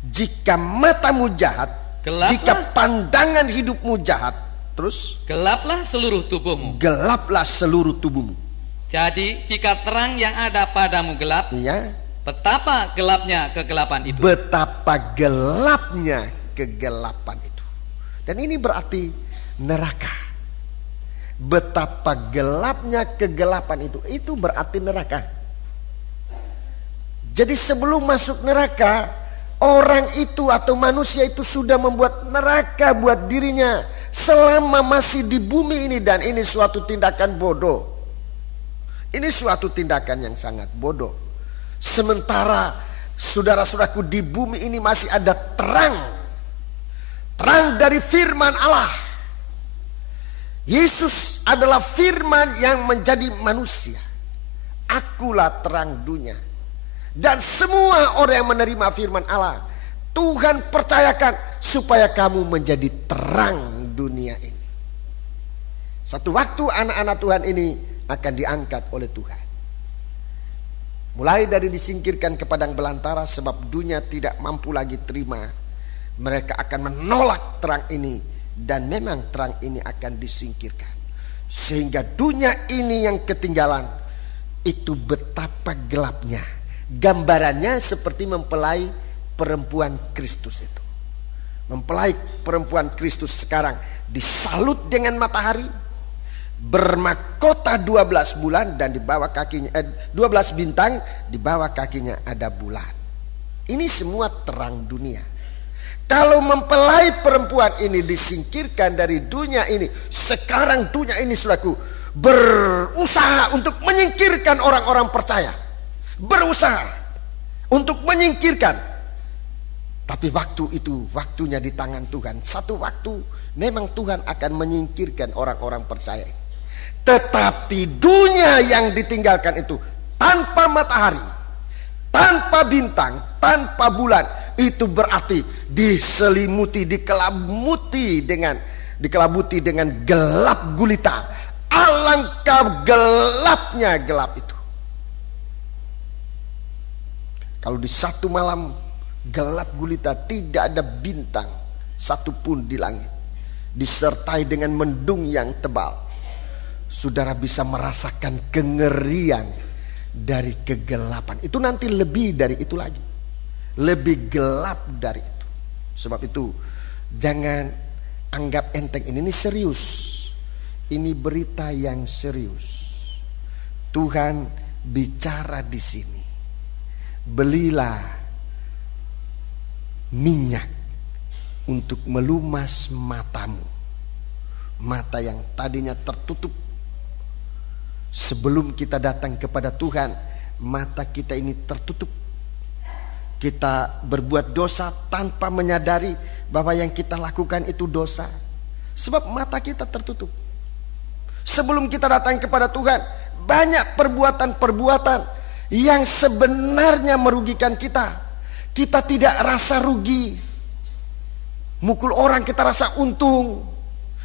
Jika matamu jahat, gelaplah. Jika pandangan hidupmu jahat, terus gelaplah seluruh tubuhmu. Gelaplah seluruh tubuhmu. Jadi jika terang yang ada padamu gelap, ya, betapa gelapnya kegelapan itu. Betapa gelapnya kegelapan itu. Dan ini berarti neraka. Betapa gelapnya kegelapan itu berarti neraka. Jadi sebelum masuk neraka, orang itu atau manusia itu sudah membuat neraka buat dirinya selama masih di bumi ini. Dan ini suatu tindakan bodoh. Ini suatu tindakan yang sangat bodoh. Sementara saudara-saudaraku, di bumi ini masih ada terang. Terang dari firman Allah. Yesus adalah firman yang menjadi manusia. Akulah terang dunia. Dan semua orang yang menerima firman Allah, Tuhan percayakan supaya kamu menjadi terang dunia ini. Satu waktu anak-anak Tuhan ini akan diangkat oleh Tuhan. Mulai dari disingkirkan ke padang belantara sebab dunia tidak mampu lagi terima. Mereka akan menolak terang ini, dan memang terang ini akan disingkirkan. Sehingga dunia ini yang ketinggalan, itu betapa gelapnya. Gambarannya seperti mempelai perempuan Kristus itu. Mempelai perempuan Kristus sekarang disalut dengan matahari, bermahkota 12 bulan, dan di bawah kakinya 12 bintang, di bawah kakinya ada bulan. Ini semua terang dunia. Kalau mempelai perempuan ini disingkirkan dari dunia ini, sekarang dunia ini, saudaraku, berusaha untuk menyingkirkan orang-orang percaya. Berusaha untuk menyingkirkan. Tapi waktu itu, waktunya di tangan Tuhan. Satu waktu memang Tuhan akan menyingkirkan orang-orang percaya. Tetapi dunia yang ditinggalkan itu tanpa matahari, tanpa bintang, tanpa bulan, itu berarti diselimuti, dikelabuti dengan gelap gulita. Alangkah gelapnya gelap itu. Kalau di satu malam gelap gulita, tidak ada bintang satupun di langit, disertai dengan mendung yang tebal, saudara bisa merasakan kengerian dari kegelapan. Itu nanti lebih dari itu lagi, lebih gelap dari itu. Sebab itu jangan anggap enteng ini serius. Ini berita yang serius. Tuhan bicara di sini. Belilah minyak untuk melumas matamu. Mata yang tadinya tertutup. Sebelum kita datang kepada Tuhan, mata kita ini tertutup. Kita berbuat dosa tanpa menyadari bahwa yang kita lakukan itu dosa. Sebab mata kita tertutup. Sebelum kita datang kepada Tuhan, banyak perbuatan-perbuatan yang sebenarnya merugikan kita. Kita tidak rasa rugi. Mukul orang kita rasa untung.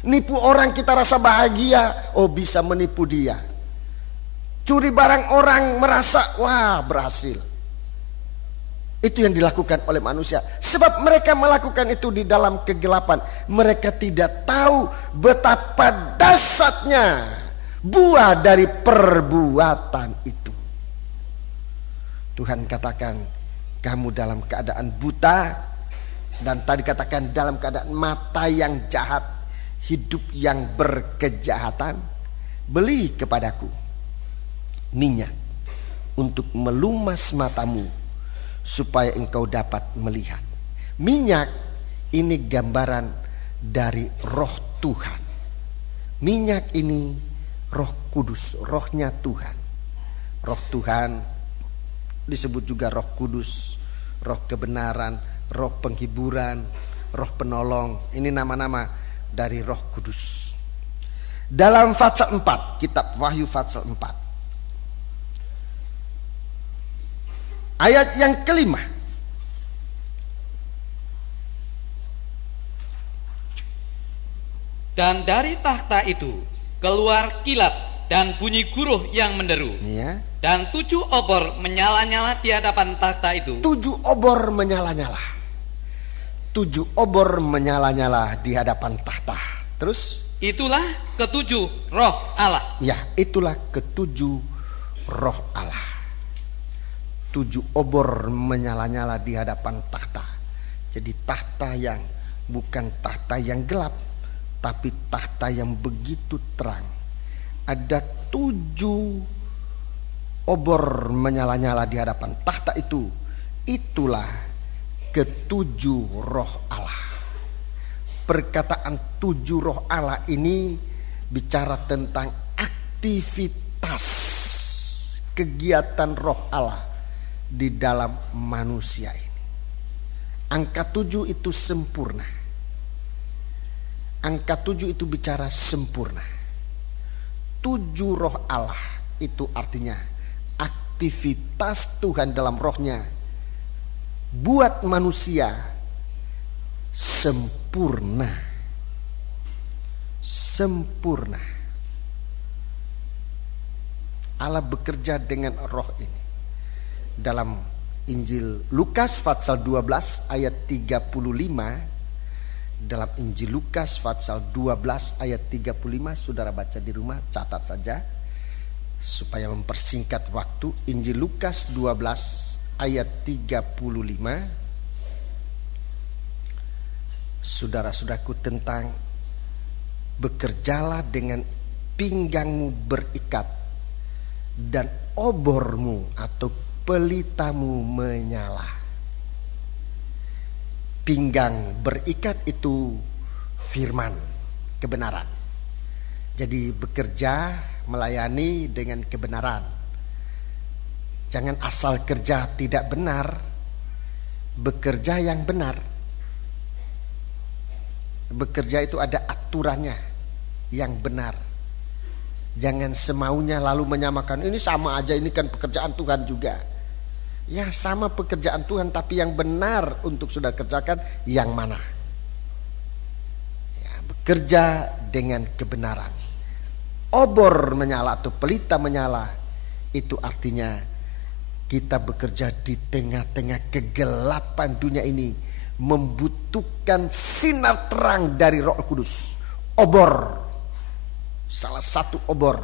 Nipu orang kita rasa bahagia. Oh, bisa menipu dia. Curi barang orang merasa wah berhasil. Itu yang dilakukan oleh manusia. Sebab mereka melakukan itu di dalam kegelapan. Mereka tidak tahu betapa dahsyatnya buah dari perbuatan itu. Tuhan katakan kamu dalam keadaan buta, dan tadi katakan dalam keadaan mata yang jahat, hidup yang berkejahatan. Beli kepadaku minyak untuk melumas matamu supaya engkau dapat melihat. Minyak ini gambaran dari roh Tuhan. Minyak ini Roh Kudus, rohnya Tuhan. Roh Tuhan disebut juga Roh Kudus, roh kebenaran, roh penghiburan, roh penolong. Ini nama-nama dari Roh Kudus. Dalam Fatsal 4, kitab Wahyu Fatsal 4, ayat yang kelima. Dan dari takhta itu keluar kilat dan bunyi guruh yang menderu. Ya. Dan 7 obor menyala-nyala di hadapan takhta itu. 7 obor menyala-nyala. 7 obor menyala-nyala di hadapan takhta. Terus? Itulah ketujuh roh Allah. Ya, itulah ketujuh roh Allah. 7 obor menyala-nyala di hadapan takhta. Jadi takhta yang bukan takhta yang gelap, tapi takhta yang begitu terang. Ada 7 obor menyala-nyala di hadapan takhta itu. Itulah ketujuh roh Allah. Perkataan 7 roh Allah ini bicara tentang aktivitas kegiatan roh Allah di dalam manusia ini. Angka 7 itu sempurna. Angka 7 itu bicara sempurna. 7 roh Allah itu artinya aktivitas Tuhan dalam rohnya buat manusia sempurna. Sempurna. Allah bekerja dengan roh ini. Dalam Injil Lukas pasal 12 ayat 35, dalam Injil Lukas pasal 12 ayat 35, saudara baca di rumah, catat saja supaya mempersingkat waktu. Injil Lukas 12 ayat 35, saudara-saudaraku, tentang bekerjalah dengan pinggangmu berikat dan obormu atau pelitamu menyala. Pinggang berikat itu firman kebenaran. Jadi bekerja melayani dengan kebenaran. Jangan asal kerja tidak benar, bekerja yang benar. Bekerja itu ada aturannya yang benar. Jangan semaunya lalu menyamakan, ini sama aja, ini kan pekerjaan Tuhan juga. Ya, sama pekerjaan Tuhan, tapi yang benar untuk saudara kerjakan yang mana? Ya, bekerja dengan kebenaran. Obor menyala atau pelita menyala itu artinya kita bekerja di tengah-tengah kegelapan dunia ini, membutuhkan sinar terang dari Roh Kudus. Obor, salah satu obor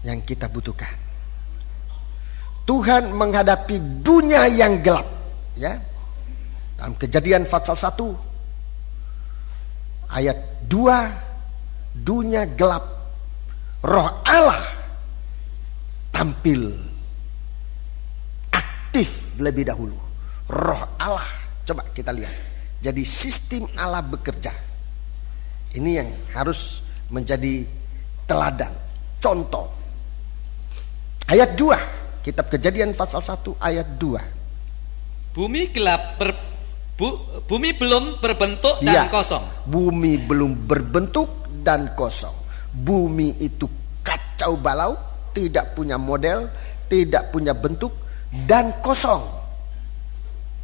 yang kita butuhkan. Tuhan menghadapi dunia yang gelap, ya. Dalam Kejadian pasal 1 ayat 2, dunia gelap, Roh Allah tampil aktif lebih dahulu. Roh Allah, coba kita lihat. Jadi sistem Allah bekerja. Ini yang harus menjadi teladan, contoh. Ayat 2, Kitab Kejadian pasal 1 ayat 2. Bumi gelap, bumi belum berbentuk dan kosong. Bumi belum berbentuk dan kosong. Bumi itu kacau balau, tidak punya model, tidak punya bentuk, dan kosong.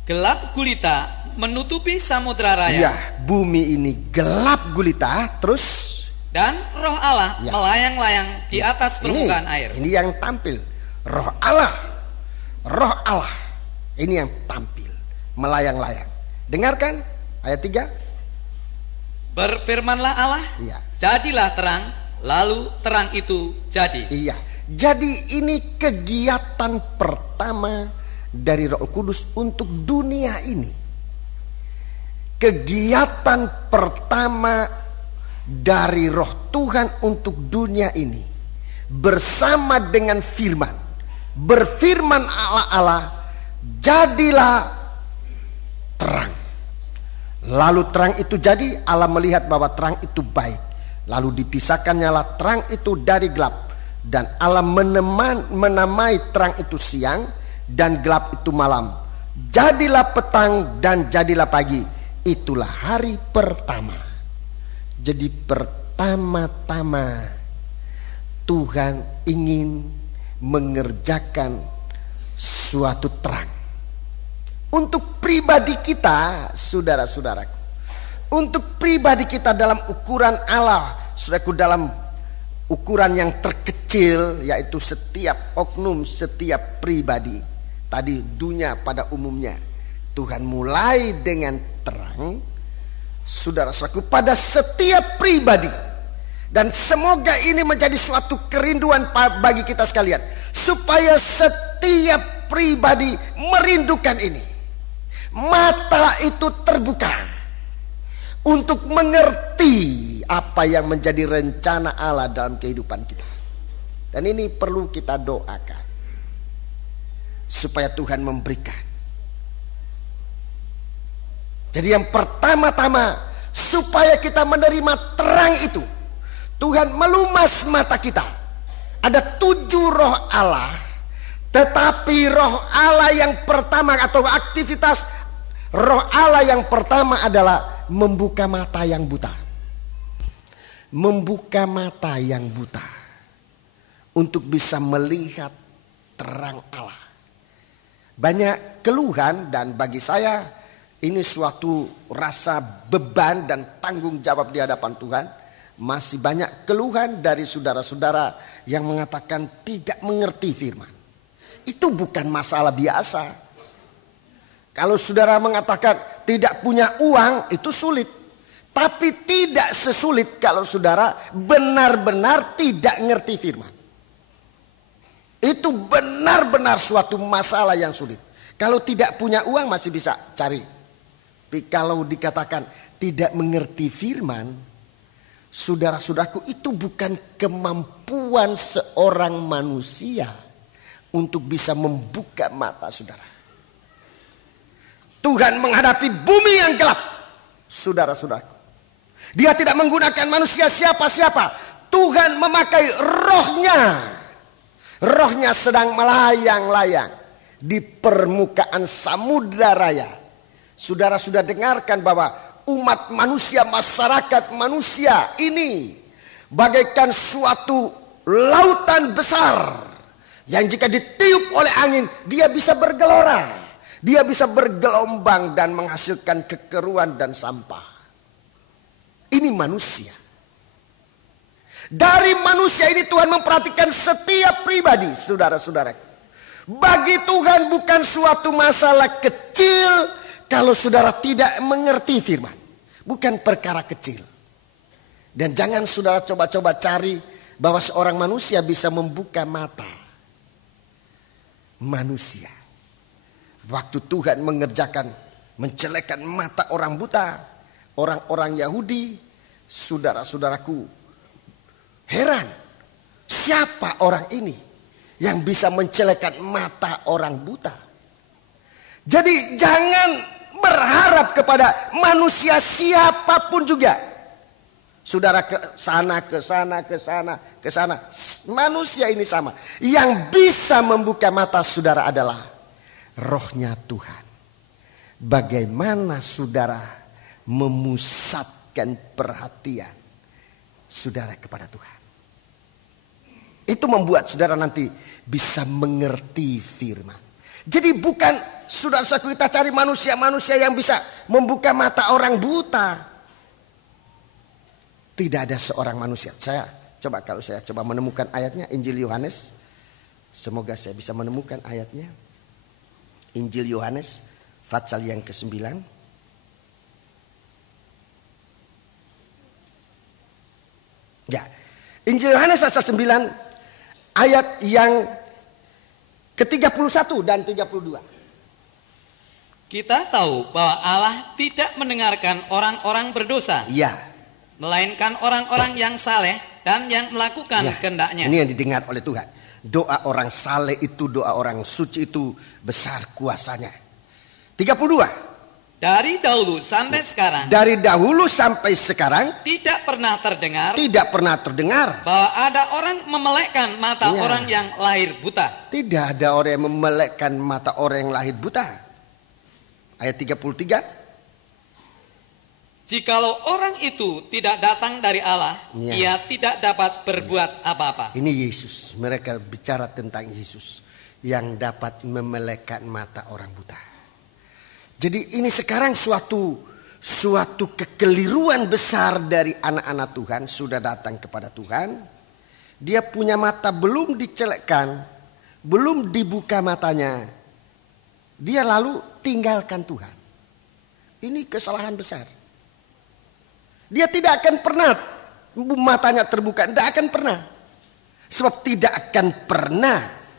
Gelap gulita menutupi samudra raya. Ya, bumi ini gelap gulita, terus dan Roh Allah melayang-layang di atas permukaan air. Ini yang tampil. Roh Allah, Roh Allah, ini yang tampil melayang-layang. Dengarkan ayat 3. Berfirmanlah Allah, jadilah terang, lalu terang itu jadi. Iya. Jadi ini kegiatan pertama dari Roh Kudus untuk dunia ini. Kegiatan pertama dari Roh Tuhan untuk dunia ini bersama dengan firman. berfirman Allah, jadilah terang. Lalu terang itu jadi. Allah melihat bahwa terang itu baik. Lalu dipisahkannyalah terang itu dari gelap. Dan Allah menamai terang itu siang dan gelap itu malam. Jadilah petang dan jadilah pagi. Itulah hari pertama. Jadi pertama-tama Tuhan ingin mengerjakan suatu terang untuk pribadi kita, saudara-saudaraku. Untuk pribadi kita dalam ukuran Allah, saudaraku, dalam ukuran yang terkecil, yaitu setiap oknum, setiap pribadi. Tadi dunia pada umumnya. Tuhan mulai dengan terang, saudara-saudaraku, pada setiap pribadi. Dan semoga ini menjadi suatu kerinduan bagi kita sekalian, supaya setiap pribadi merindukan ini. Mata itu terbuka untuk mengerti apa yang menjadi rencana Allah dalam kehidupan kita. Dan ini perlu kita doakan supaya Tuhan memberikan. Jadi yang pertama-tama, supaya kita menerima terang itu, Tuhan melumas mata kita. Ada 7 roh Allah, tetapi roh Allah yang pertama atau aktivitas roh Allah yang pertama adalah membuka mata yang buta. Membuka mata yang buta untuk bisa melihat terang Allah. Banyak keluhan, dan bagi saya ini suatu rasa beban dan tanggung jawab di hadapan Tuhan. Masih banyak keluhan dari saudara-saudara yang mengatakan tidak mengerti firman. Itu bukan masalah biasa. Kalau saudara mengatakan tidak punya uang, itu sulit. Tapi tidak sesulit kalau saudara benar-benar tidak ngerti firman. Itu benar-benar suatu masalah yang sulit. Kalau tidak punya uang masih bisa cari. Tapi kalau dikatakan tidak mengerti firman, saudara-saudaraku, itu bukan kemampuan seorang manusia untuk bisa membuka mata saudara. Tuhan menghadapi bumi yang gelap, saudara-saudaraku. Dia tidak menggunakan manusia siapa-siapa. Tuhan memakai rohnya. Rohnya sedang melayang-layang di permukaan samudra raya. Saudara sudah dengarkan bahwa umat manusia, masyarakat manusia ini bagaikan suatu lautan besar yang jika ditiup oleh angin dia bisa bergelora, dia bisa bergelombang dan menghasilkan kekeruan dan sampah. Ini manusia. Dari manusia ini Tuhan memperhatikan setiap pribadi, saudara-saudara. Bagi Tuhan bukan suatu masalah kecil kalau saudara tidak mengerti firman. Bukan perkara kecil. Dan jangan saudara coba-coba cari bahwa seorang manusia bisa membuka mata manusia. Waktu Tuhan mengerjakan, mencelekkan mata orang buta, orang-orang Yahudi, saudara-saudaraku heran. Siapa orang ini yang bisa mencelekkan mata orang buta? Jadi jangan berharap kepada manusia siapapun juga. Saudara ke sana, ke sana, ke sana, ke sana. Manusia ini sama. Yang bisa membuka mata saudara adalah rohnya Tuhan. Bagaimana saudara memusatkan perhatian saudara kepada Tuhan. Itu membuat saudara nanti bisa mengerti firman. Jadi bukan saudara-saudara kita cari manusia-manusia yang bisa membuka mata orang buta. Tidak ada seorang manusia. Kalau saya coba menemukan ayatnya, Injil Yohanes. Semoga saya bisa menemukan ayatnya. Injil Yohanes pasal yang ke-9. Ya, Injil Yohanes pasal 9 ayat yang ke-31 dan 32. Kita tahu bahwa Allah tidak mendengarkan orang-orang berdosa. Ya. Melainkan orang-orang yang saleh dan yang melakukan kehendaknya. Ini yang didengar oleh Tuhan. Doa orang saleh itu, doa orang suci itu besar kuasanya. 32. Dari dahulu sampai sekarang, Dari dahulu sampai sekarang tidak pernah terdengar bahwa ada orang memelekkan mata Iya. orang yang lahir buta. tidak ada orang yang memelekkan mata orang yang lahir buta. Ayat 33. Jikalau orang itu tidak datang dari Allah, Iya. ia tidak dapat berbuat apa-apa. Ini Yesus. Mereka bicara tentang Yesus yang dapat memelekkan mata orang buta. Jadi ini sekarang suatu kekeliruan besar dari anak-anak Tuhan sudah datang kepada Tuhan. Dia punya mata belum dicelekkan, belum dibuka matanya. Dia lalu tinggalkan Tuhan. Ini kesalahan besar. Dia tidak akan pernah matanya terbuka, tidak akan pernah. Sebab tidak akan pernah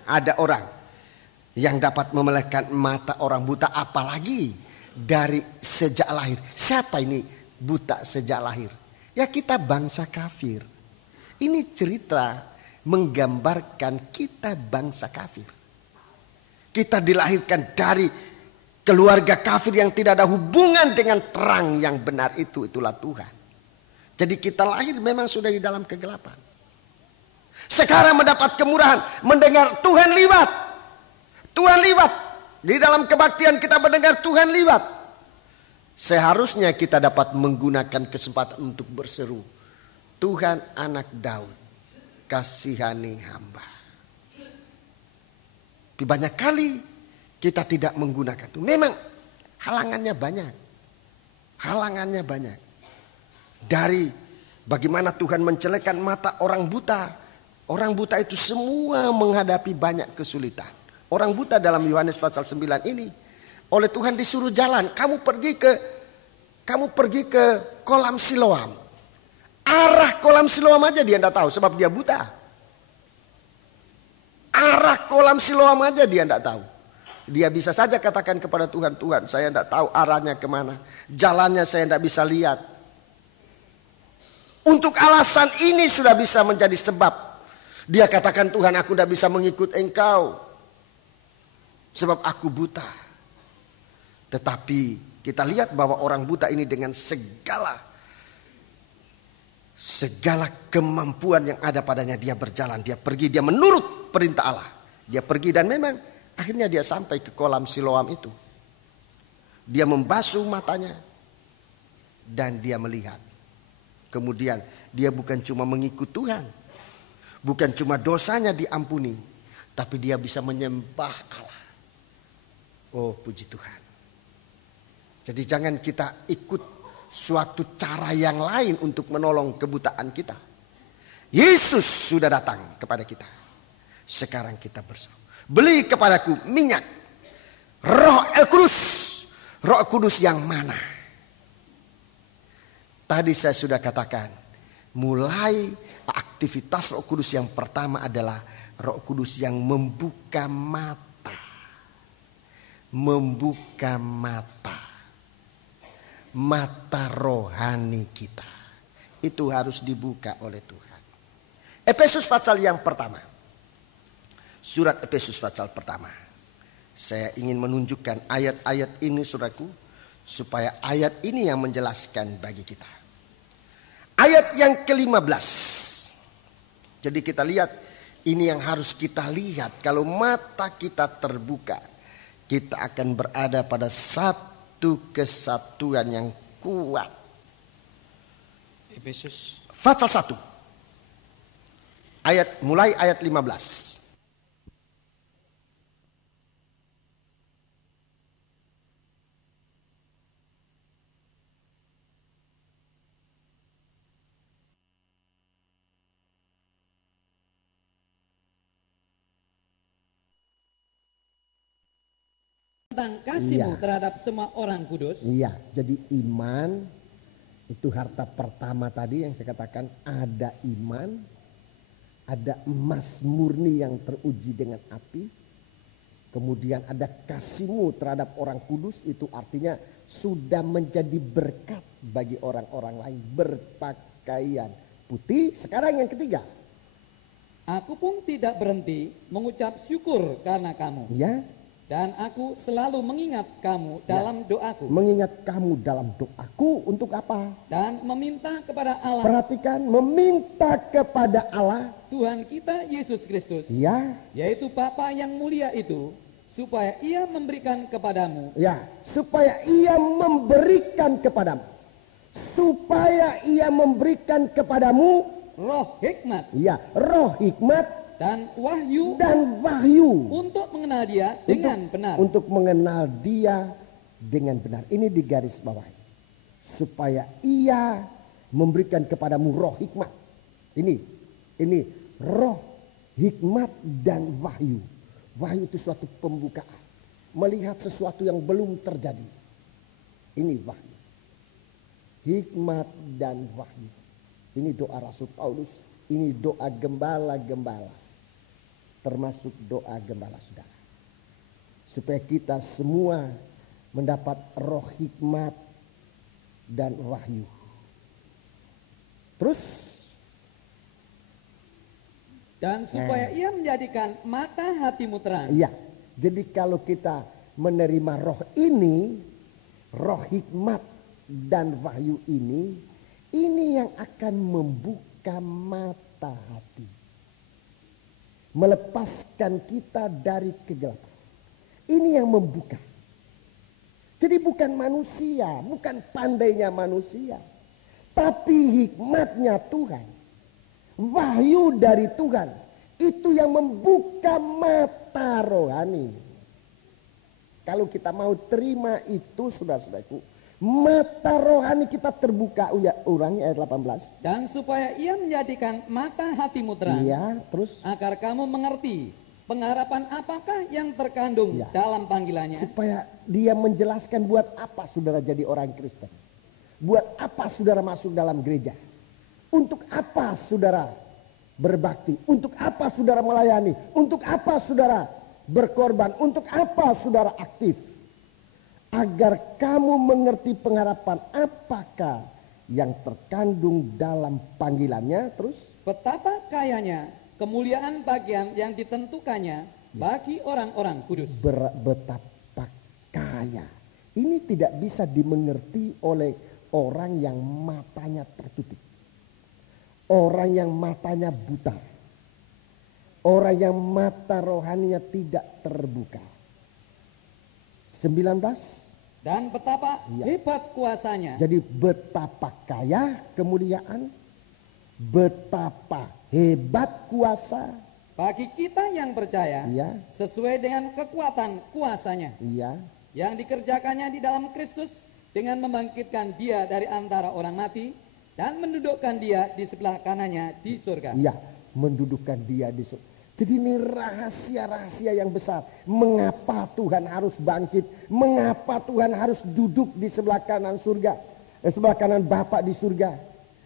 ada orang yang dapat memelekkan mata orang buta, apalagi dari sejak lahir. Siapa ini buta sejak lahir? Ya kita bangsa kafir. Ini cerita menggambarkan kita bangsa kafir. Kita dilahirkan dari keluarga kafir yang tidak ada hubungan dengan terang yang benar itu, itulah Tuhan. Jadi kita lahir memang sudah di dalam kegelapan. Sekarang mendapat kemurahan, mendengar Tuhan liwat. Tuhan liwat. Di dalam kebaktian kita mendengar Tuhan liwat. Seharusnya kita dapat menggunakan kesempatan untuk berseru, Tuhan anak Daud, kasihani hamba. Tapi banyak kali kita tidak menggunakan itu. Memang halangannya banyak. Halangannya banyak. Dari bagaimana Tuhan mencelekkan mata orang buta. Orang buta itu semua menghadapi banyak kesulitan. Orang buta dalam Yohanes pasal 9 ini oleh Tuhan disuruh jalan. Kamu pergi ke kolam Siloam. Arah kolam Siloam aja dia tidak tahu sebab dia buta. Arah kolam Siloam aja dia tidak tahu. Dia bisa saja katakan kepada Tuhan, Tuhan saya tidak tahu arahnya kemana. Jalannya saya tidak bisa lihat. Untuk alasan ini sudah bisa menjadi sebab dia katakan, Tuhan aku tidak bisa mengikut engkau. Sebab aku buta. Tetapi kita lihat bahwa orang buta ini dengan segala kemampuan yang ada padanya, dia berjalan, dia pergi, dia menurut perintah Allah. Dia pergi dan memang akhirnya dia sampai ke kolam Siloam itu. Dia membasuh matanya dan dia melihat. Kemudian dia bukan cuma mengikut Tuhan, bukan cuma dosanya diampuni, tapi dia bisa menyembah Allah. Oh puji Tuhan. Jadi jangan kita ikut suatu cara yang lain untuk menolong kebutaan kita. Yesus sudah datang kepada kita. Sekarang kita berseru, beli kepadaku minyak Roh Kudus. Roh Kudus yang mana? Tadi saya sudah katakan, mulai aktivitas Roh Kudus yang pertama adalah Roh Kudus yang membuka mata. Membuka mata rohani kita. Itu harus dibuka oleh Tuhan. Efesus pasal yang pertama. Surat Efesus pasal pertama. Saya ingin menunjukkan ayat-ayat ini saudaraku, supaya ayat ini yang menjelaskan bagi kita. Ayat yang ke-15. Jadi kita lihat, ini yang harus kita lihat. Kalau mata kita terbuka, kita akan berada pada satu kesatuan yang kuat. Efesus Pasal 1. Mulai ayat 15. tentang kasihmu Iya. terhadap semua orang kudus. Iya, jadi iman itu harta pertama tadi yang saya katakan, ada iman, ada emas murni yang teruji dengan api. Kemudian ada kasihmu terhadap orang kudus, itu artinya sudah menjadi berkat bagi orang-orang lain, berpakaian putih. Sekarang yang ketiga, Aku pun tidak berhenti mengucap syukur karena kamu. Ya, Dan aku selalu mengingat kamu dalam doaku. mengingat kamu dalam doaku untuk apa? Dan meminta kepada Allah, Perhatikan, meminta kepada Allah, Tuhan kita Yesus Kristus, ya, yaitu Bapa yang mulia itu, supaya ia memberikan kepadamu ya, supaya ia memberikan kepadamu, supaya ia memberikan kepadamu, roh hikmat ya, roh hikmat dan wahyu dan wahyu untuk mengenal dia dengan benar. untuk mengenal dia dengan benar. Ini di garis bawah. Supaya ia memberikan kepadamu roh hikmat. Ini roh hikmat dan wahyu. Wahyu itu suatu pembukaan. Melihat sesuatu yang belum terjadi. Ini wahyu. Hikmat dan wahyu. Ini doa Rasul Paulus. Ini doa gembala-gembala. Termasuk doa gembala saudara. Supaya kita semua mendapat roh hikmat dan wahyu. Terus. Dan supaya ia menjadikan mata hatimu terang. Iya. Jadi kalau kita menerima roh ini, roh hikmat dan wahyu ini yang akan membuka mata hati. Melepaskan kita dari kegelapan. Ini yang membuka. Jadi bukan manusia, bukan pandainya manusia. Tapi hikmatnya Tuhan. Wahyu dari Tuhan. Itu yang membuka mata rohani. Kalau kita mau terima itu, saudara-saudaraku, mata rohani kita terbuka. Ulangi ayat 18. Dan supaya ia menjadikan mata hatimu terang. Iya, terus. Agar kamu mengerti pengharapan apakah yang terkandung Ya. dalam panggilannya. Supaya dia menjelaskan buat apa saudara jadi orang Kristen. Buat apa saudara masuk dalam gereja. Untuk apa saudara berbakti. Untuk apa saudara melayani. Untuk apa saudara berkorban. Untuk apa saudara aktif. Agar kamu mengerti pengharapan apakah yang terkandung dalam panggilannya. Terus. Betapa kayanya kemuliaan bagian yang ditentukannya bagi orang-orang kudus. Betapa kaya. Ini tidak bisa dimengerti oleh orang yang matanya tertutup. Orang yang matanya buta. Orang yang mata rohaninya tidak terbuka. 19. Dan betapa Ya. hebat kuasanya. Jadi betapa kaya kemuliaan. Betapa hebat kuasa. Bagi kita yang percaya, Ya. sesuai dengan kekuatan kuasanya Iya. yang dikerjakannya di dalam Kristus dengan membangkitkan dia dari antara orang mati dan mendudukkan dia di sebelah kanannya di surga. Iya, mendudukkan dia di surga. Jadi ini rahasia-rahasia yang besar. Mengapa Tuhan harus bangkit? Mengapa Tuhan harus duduk di sebelah kanan surga? Sebelah kanan Bapa di surga.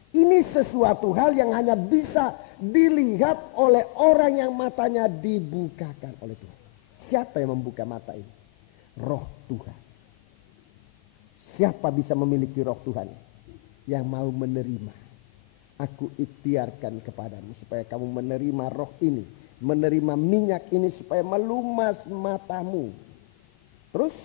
Ini sesuatu hal yang hanya bisa dilihat oleh orang yang matanya dibukakan oleh Tuhan. Siapa yang membuka mata ini? Roh Tuhan. Siapa bisa memiliki roh Tuhan? Yang mau menerima. Aku ikhtiarkan kepadamu supaya kamu menerima roh ini. Menerima minyak ini supaya melumas matamu. Terus.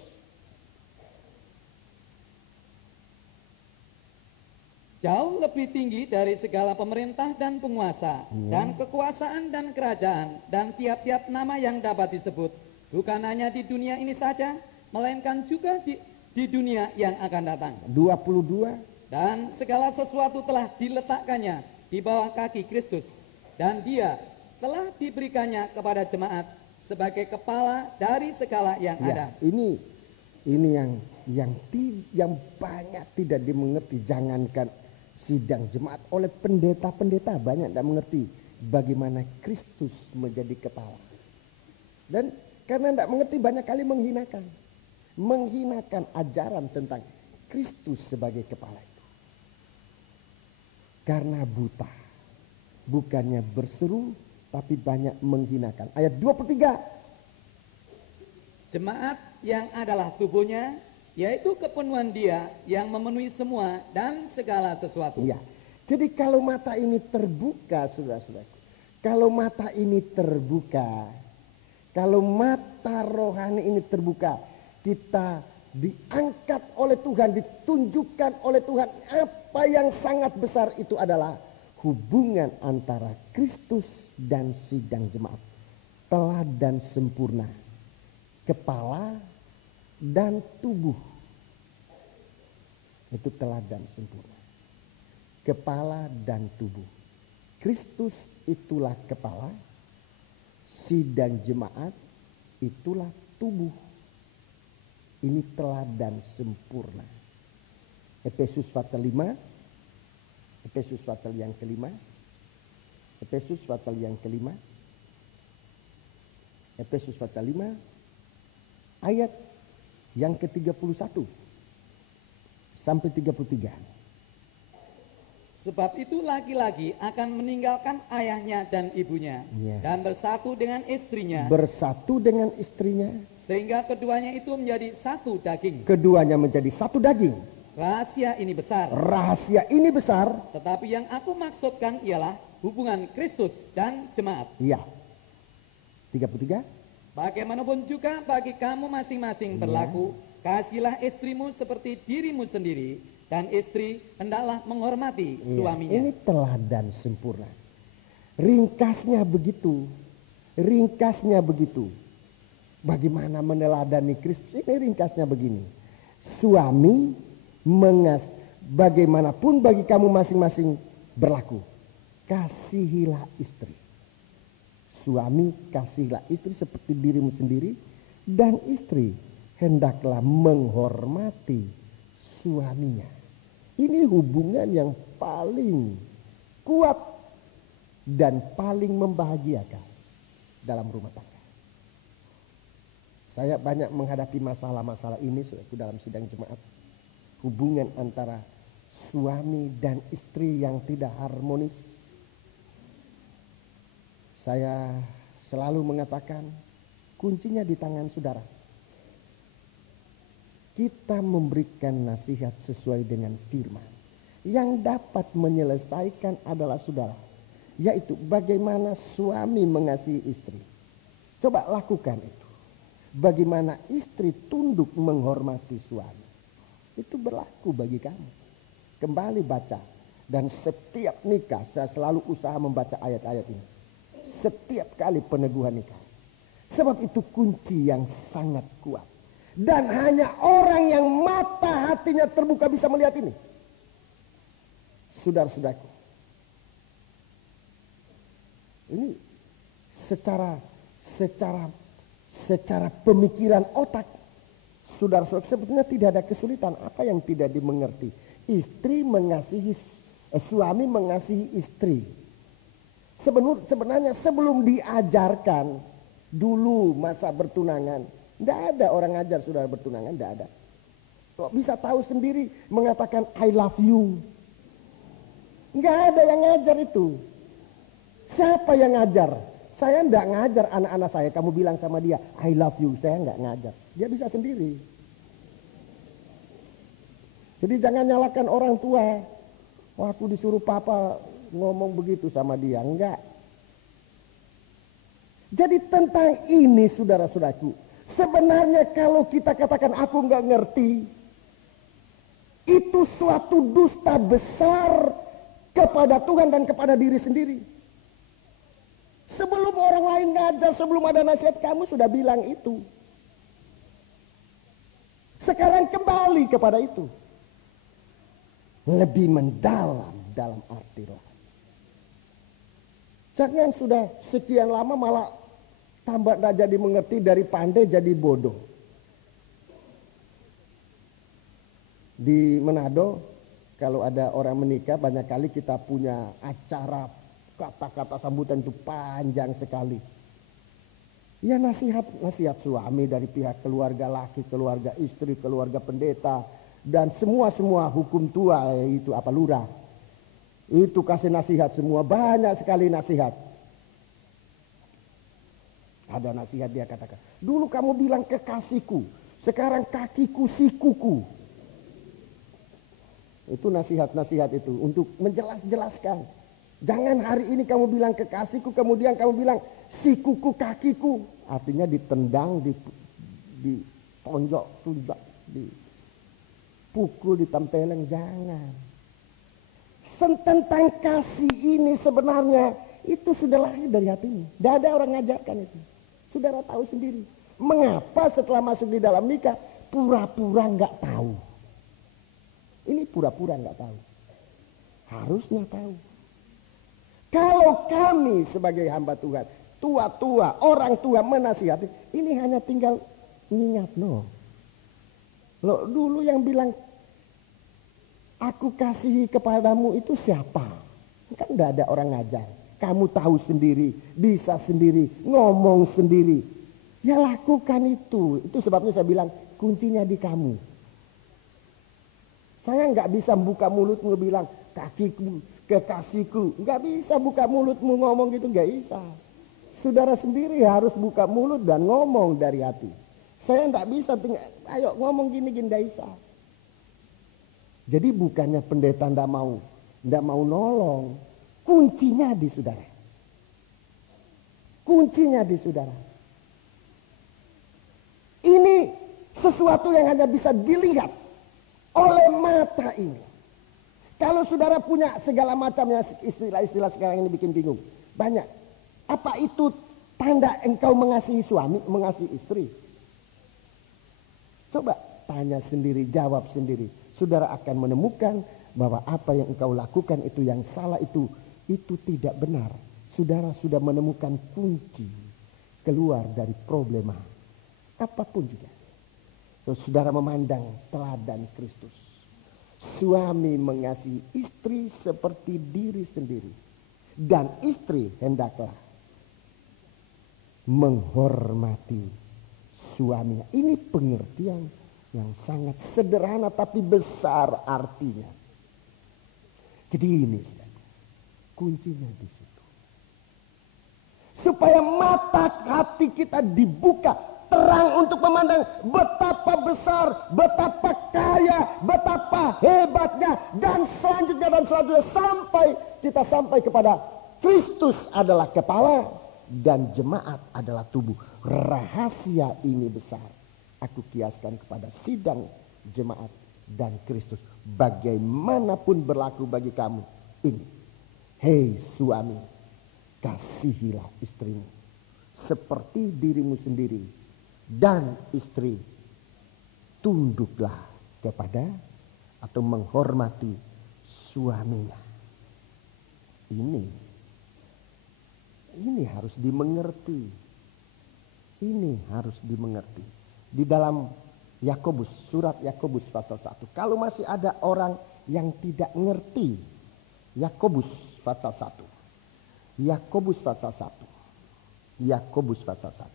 Jauh lebih tinggi dari segala pemerintah dan penguasa, dan kekuasaan dan kerajaan, dan tiap-tiap nama yang dapat disebut. Bukan hanya di dunia ini saja, melainkan juga di dunia yang akan datang. 22. Dan segala sesuatu telah diletakkannya di bawah kaki Kristus. Dan dia telah diberikannya kepada jemaat sebagai kepala dari segala yang ada. Ini yang banyak tidak dimengerti. Jangankan sidang jemaat, oleh pendeta-pendeta banyak tidak mengerti bagaimana Kristus menjadi kepala. Dan karena tidak mengerti banyak kali menghinakan ajaran tentang Kristus sebagai kepala itu. Karena buta, bukannya berseru tapi banyak menghinakan. Ayat 23. Jemaat yang adalah tubuhnya, yaitu kepenuhan dia yang memenuhi semua dan segala sesuatu. Iya. Jadi kalau mata ini terbuka, saudara-saudaraku, Kalau mata ini terbuka, kalau mata rohani ini terbuka, kita diangkat oleh Tuhan, ditunjukkan oleh Tuhan apa yang sangat besar itu adalah hubungan antara Kristus dan sidang jemaat. Teladan sempurna, kepala dan tubuh. Itu teladan sempurna. Kepala dan tubuh. Kristus itulah kepala, sidang jemaat itulah tubuh. Ini teladan sempurna. Efesus pasal 5, Efesus pasal yang kelima, Efesus pasal yang kelima, Efesus pasal 5 ayat yang ke-31 sampai 33. Sebab itu laki-laki akan meninggalkan ayahnya dan ibunya dan bersatu dengan istrinya. Bersatu dengan istrinya. Sehingga keduanya itu menjadi satu daging. Keduanya menjadi satu daging. Rahasia ini besar. Rahasia ini besar. Tetapi yang aku maksudkan ialah hubungan Kristus dan jemaat. Iya. 33. Bagaimanapun juga bagi kamu masing-masing berlaku, kasihlah istrimu seperti dirimu sendiri. Dan istri hendaklah menghormati suaminya. Ini teladan sempurna. Ringkasnya begitu. Ringkasnya begitu. Bagaimana meneladani Kristus? Ini ringkasnya begini. Suami bagaimanapun bagi kamu masing-masing berlaku. Kasihilah istri. Suami kasihilah istri seperti dirimu sendiri. Dan istri hendaklah menghormati suaminya. Ini hubungan yang paling kuat dan paling membahagiakan dalam rumah tangga. Saya banyak menghadapi masalah-masalah ini dalam sidang jemaat. Hubungan antara suami dan istri yang tidak harmonis. Saya selalu mengatakan kuncinya di tangan saudara. Kita memberikan nasihat sesuai dengan firman. Yang dapat menyelesaikan adalah saudara. Yaitu bagaimana suami mengasihi istri. Coba lakukan itu. Bagaimana istri tunduk menghormati suami. Itu berlaku bagi kamu. Kembali baca. Dan setiap nikah saya selalu usaha membaca ayat-ayat ini. Setiap kali peneguhan nikah. Sebab itu kunci yang sangat kuat. Dan hanya orang yang mata hatinya terbuka bisa melihat ini. Saudara-saudaraku. Ini secara pemikiran otak. Saudara-saudara, sebetulnya tidak ada kesulitan. Apa yang tidak dimengerti? Istri mengasihi, suami mengasihi istri. Sebenarnya sebelum diajarkan dulu masa bertunangan. Tidak ada orang ngajar saudara bertunangan, tidak ada. Kok bisa tahu sendiri mengatakan I love you? Tidak ada yang ngajar itu. Siapa yang ngajar? Saya tidak ngajar anak-anak saya. Kamu bilang sama dia I love you, saya tidak ngajar. Dia bisa sendiri. Jadi jangan nyalakan orang tua. Wah, aku disuruh papa ngomong begitu sama dia. Enggak. Jadi tentang ini saudara-saudaraku. Sebenarnya kalau kita katakan aku nggak ngerti, itu suatu dusta besar kepada Tuhan dan kepada diri sendiri. Sebelum orang lain ngajar, sebelum ada nasihat, kamu sudah bilang itu. Sekarang kembali kepada itu. Lebih mendalam dalam arti roh. Jangan sudah sekian lama malah tambah tidak jadi mengerti, dari pandai jadi bodoh. Di Manado, kalau ada orang menikah, banyak kali kita punya acara kata-kata sambutan itu panjang sekali. Ya nasihat suami dari pihak keluarga laki, keluarga istri, keluarga pendeta, dan semua hukum tua itu apa lurah. Itu kasih nasihat semua, banyak sekali nasihat. Ada nasihat dia katakan, dulu kamu bilang kekasihku, sekarang kakiku sikuku. Itu nasihat-nasihat itu untuk menjelaskan. Jangan hari ini kamu bilang kekasihku, kemudian kamu bilang sikuku kakiku. Artinya ditendang, ditonjok, tunjak, dipukul, ditempeleng. Jangan. Tentang kasih ini sebenarnya itu sudah lahir dari hatimu. Tidak ada orang ngajarkan itu. Saudara tahu sendiri. Mengapa setelah masuk di dalam nikah pura-pura nggak tahu? Ini pura-pura nggak tahu. Harusnya tahu. Kalau kami sebagai hamba Tuhan, tua-tua, orang tua menasihati, ini hanya tinggal ingat no. Loh, dulu yang bilang aku kasihi kepadamu itu siapa? Kan enggak ada orang ngajar. Kamu tahu sendiri, bisa sendiri, ngomong sendiri. Ya lakukan itu. Itu sebabnya saya bilang kuncinya di kamu. Saya nggak bisa buka mulutmu bilang kakiku, kekasihku. Nggak bisa buka mulutmu ngomong gitu, nggak bisa. Saudara sendiri harus buka mulut dan ngomong dari hati. Saya nggak bisa ayo ngomong gini-gini, nggak bisa. Jadi bukannya pendeta nggak mau nolong. Kuncinya di saudara. Kuncinya di saudara. Ini sesuatu yang hanya bisa dilihat oleh mata ini. Kalau saudara punya segala macamnya istilah-istilah sekarang ini bikin bingung. Banyak. Apa itu tanda engkau mengasihi suami, mengasihi istri? Coba tanya sendiri, jawab sendiri. Saudara akan menemukan bahwa apa yang engkau lakukan itu yang salah itu tidak benar. Saudara sudah menemukan kunci keluar dari problema apapun juga. Saudara memandang teladan Kristus. Suami mengasihi istri seperti diri sendiri. Dan istri hendaklah menghormati suaminya. Ini pengertian yang sangat sederhana tapi besar artinya. Jadi ini kuncinya di situ. Supaya mata hati kita dibuka terang untuk memandang betapa besar, betapa kaya, betapa hebatnya, dan selanjutnya sampai kepada Kristus adalah kepala dan jemaat adalah tubuh. Rahasia ini besar. Aku kiaskan kepada sidang jemaat dan Kristus. Bagaimanapun berlaku bagi kamu ini. Hei suami, kasihilah istrimu seperti dirimu sendiri. Dan istri, tunduklah kepada atau menghormati suaminya. Ini harus dimengerti. Ini harus dimengerti. Di dalam Yakobus, surat Yakobus pasal 1. Kalau masih ada orang yang tidak ngerti, Yakobus pasal 1. Yakobus pasal 1. Yakobus pasal 1.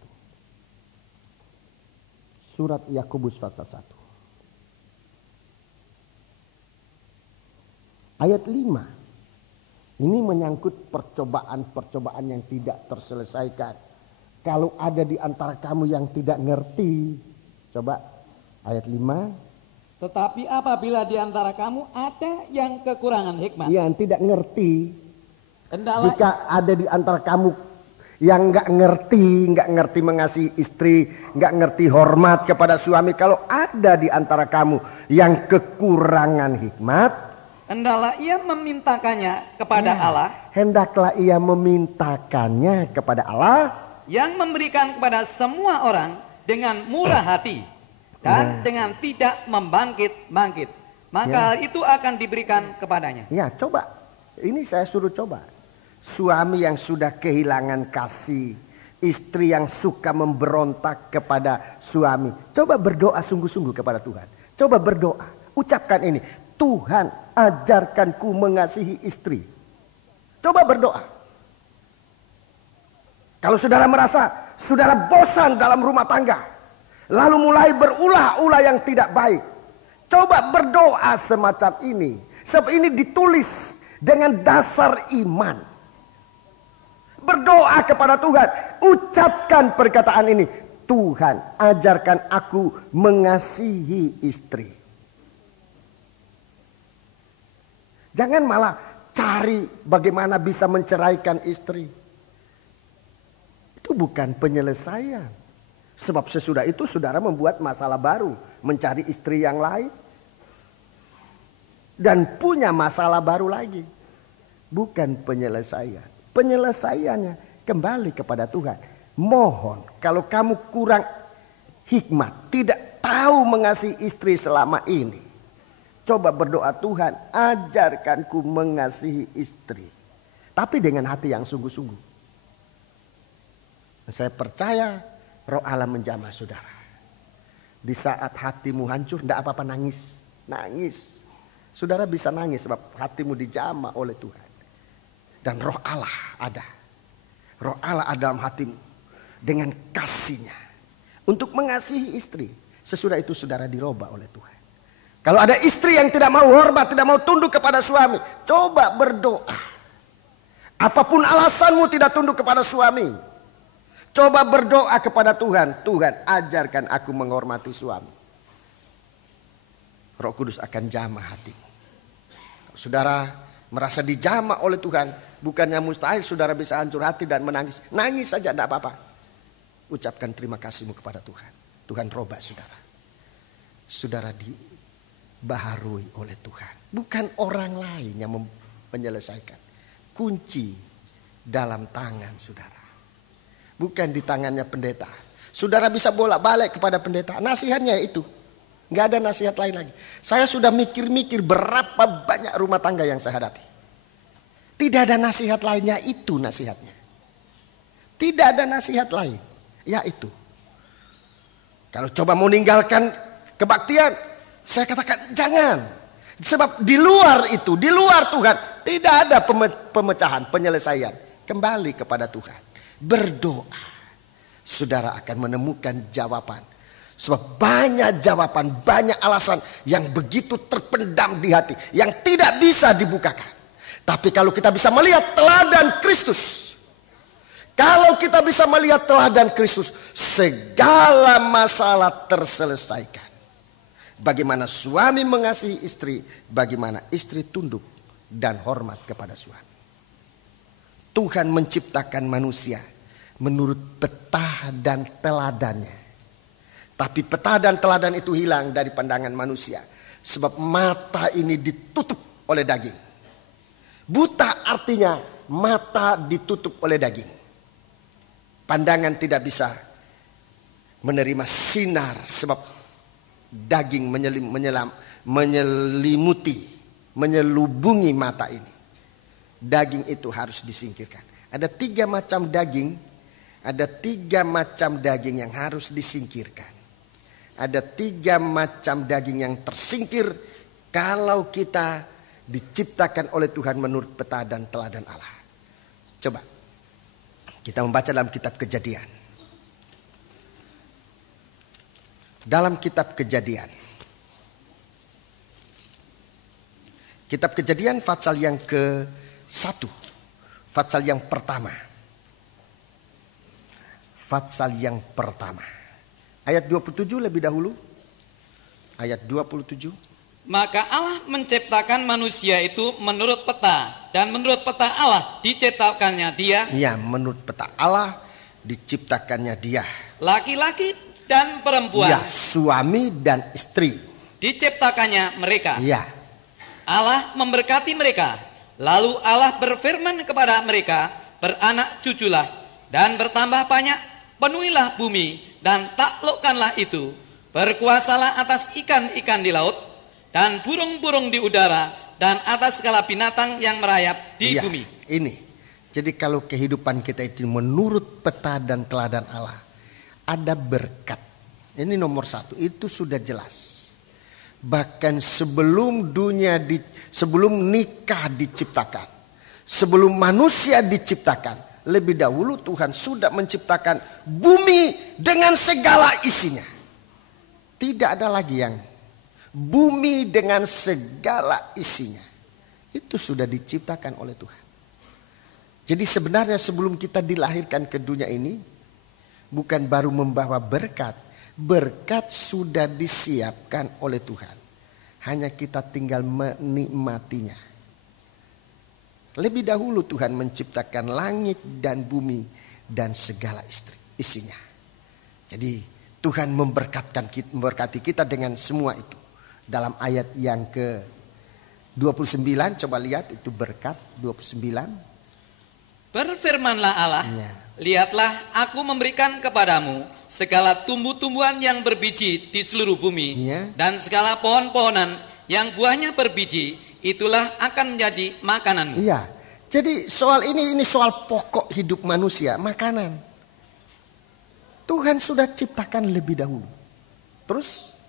Surat Yakobus pasal 1. Ayat 5. Ini menyangkut percobaan-percobaan yang tidak terselesaikan. Kalau ada di antara kamu yang tidak ngerti. Coba ayat 5. Tetapi apabila di antara kamu ada yang kekurangan hikmat. Yang tidak ngerti. Jika ada di antara kamu yang nggak ngerti mengasihi istri, nggak ngerti hormat kepada suami. Kalau ada di antara kamu yang kekurangan hikmat, hendaklah ia memintakannya kepada Allah. Hendaklah ia memintakannya kepada Allah, yang memberikan kepada semua orang dengan murah hati dan dengan tidak membangkit-bangkit. Maka hal itu akan diberikan kepadanya. Ya, coba. Ini saya suruh coba. Suami yang sudah kehilangan kasih, istri yang suka memberontak kepada suami. Coba berdoa sungguh-sungguh kepada Tuhan. Coba berdoa, ucapkan ini. Tuhan, ajarkanku mengasihi istri. Coba berdoa. Kalau saudara merasa saudara bosan dalam rumah tangga, lalu mulai berulah-ulah yang tidak baik, coba berdoa semacam ini. Sebab ini ditulis dengan dasar iman. Berdoa kepada Tuhan, ucapkan perkataan ini. Tuhan, ajarkan aku mengasihi istri. Jangan malah cari bagaimana bisa menceraikan istri. Itu bukan penyelesaian. Sebab sesudah itu saudara membuat masalah baru. Mencari istri yang lain. Dan punya masalah baru lagi. Bukan penyelesaian. Penyelesaiannya kembali kepada Tuhan. Mohon kalau kamu kurang hikmat, tidak tahu mengasihi istri selama ini, coba berdoa, Tuhan ajarkanku mengasihi istri. Tapi dengan hati yang sungguh-sungguh. Saya percaya Roh Allah menjamah saudara. Di saat hatimu hancur, tidak apa-apa nangis. Nangis. Saudara bisa nangis sebab hatimu dijamah oleh Tuhan. Dan Roh Allah ada. Roh Allah ada dalam hatimu. Dengan kasihnya. Untuk mengasihi istri. Sesudah itu saudara dirubah oleh Tuhan. Kalau ada istri yang tidak mau hormat, tidak mau tunduk kepada suami, coba berdoa. Apapun alasanmu tidak tunduk kepada suami, coba berdoa kepada Tuhan. Tuhan ajarkan aku menghormati suami. Roh Kudus akan jamah hatimu. Saudara merasa dijamah oleh Tuhan, bukannya mustahil saudara bisa hancur hati dan menangis. Nangis saja tidak apa-apa. Ucapkan terima kasihmu kepada Tuhan. Tuhan robah saudara. Saudara dibaharui oleh Tuhan. Bukan orang lain yang menyelesaikan. Kunci dalam tangan saudara. Bukan di tangannya pendeta. Saudara bisa bolak-balik kepada pendeta. Nasihatnya itu. Nggak ada nasihat lain lagi. Saya sudah mikir-mikir berapa banyak rumah tangga yang saya hadapi. Tidak ada nasihat lainnya, itu nasihatnya. Tidak ada nasihat lain. Ya itu. Kalau coba meninggalkan kebaktian, saya katakan jangan. Sebab di luar itu, di luar Tuhan, tidak ada pemecahan, penyelesaian. Kembali kepada Tuhan. Berdoa. Saudara akan menemukan jawaban. Sebab banyak jawaban, banyak alasan yang begitu terpendam di hati. Yang tidak bisa dibukakan. Tapi kalau kita bisa melihat teladan Kristus. Kalau kita bisa melihat teladan Kristus. Segala masalah terselesaikan. Bagaimana suami mengasihi istri. Bagaimana istri tunduk dan hormat kepada suami. Tuhan menciptakan manusia menurut peta dan teladannya. Tapi peta dan teladan itu hilang dari pandangan manusia. Sebab mata ini ditutup oleh daging. Buta artinya mata ditutup oleh daging. Pandangan tidak bisa menerima sinar. Sebab daging menyelubungi mata ini. Daging itu harus disingkirkan. Ada 3 macam daging. Ada 3 macam daging yang harus disingkirkan. Ada 3 macam daging yang tersingkir kalau kita diciptakan oleh Tuhan menurut peta dan teladan Allah. Coba kita membaca dalam kitab Kejadian. Dalam kitab Kejadian. Kitab Kejadian pasal yang ke-1. Pasal yang pertama. Pasal yang pertama. Ayat 27 lebih dahulu. Ayat 27. Maka Allah menciptakan manusia itu menurut peta. Dan menurut peta Allah diciptakannya dia. Ya, menurut peta Allah diciptakannya dia. Laki-laki dan perempuan. Ya, suami dan istri. Diciptakannya mereka. Ya. Allah memberkati mereka. Lalu Allah berfirman kepada mereka, beranak cuculah dan bertambah banyak, penuhilah bumi dan taklukkanlah itu. Berkuasalah atas ikan-ikan di laut dan burung-burung di udara dan atas segala binatang yang merayap di bumi. Ini. Jadi kalau kehidupan kita itu menurut peta dan teladan Allah, ada berkat. Ini nomor 1, itu sudah jelas. Bahkan sebelum sebelum nikah diciptakan, sebelum manusia diciptakan, lebih dahulu Tuhan sudah menciptakan bumi dengan segala isinya. Tidak ada lagi yang bumi dengan segala isinya. Itu sudah diciptakan oleh Tuhan. Jadi sebenarnya sebelum kita dilahirkan ke dunia ini, bukan baru membawa berkat. Berkat sudah disiapkan oleh Tuhan. Hanya kita tinggal menikmatinya. Lebih dahulu Tuhan menciptakan langit dan bumi dan segala isinya. Jadi Tuhan memberkati kita dengan semua itu. Dalam ayat yang ke-29, coba lihat itu berkat 29. Berfirmanlah Allah, Ya. lihatlah aku memberikan kepadamu segala tumbuh-tumbuhan yang berbiji di seluruh bumi, Ya. dan segala pohon-pohonan yang buahnya berbiji, itulah akan menjadi makananmu. Iya. Jadi soal ini soal pokok hidup manusia, makanan. Tuhan sudah ciptakan lebih dahulu. Terus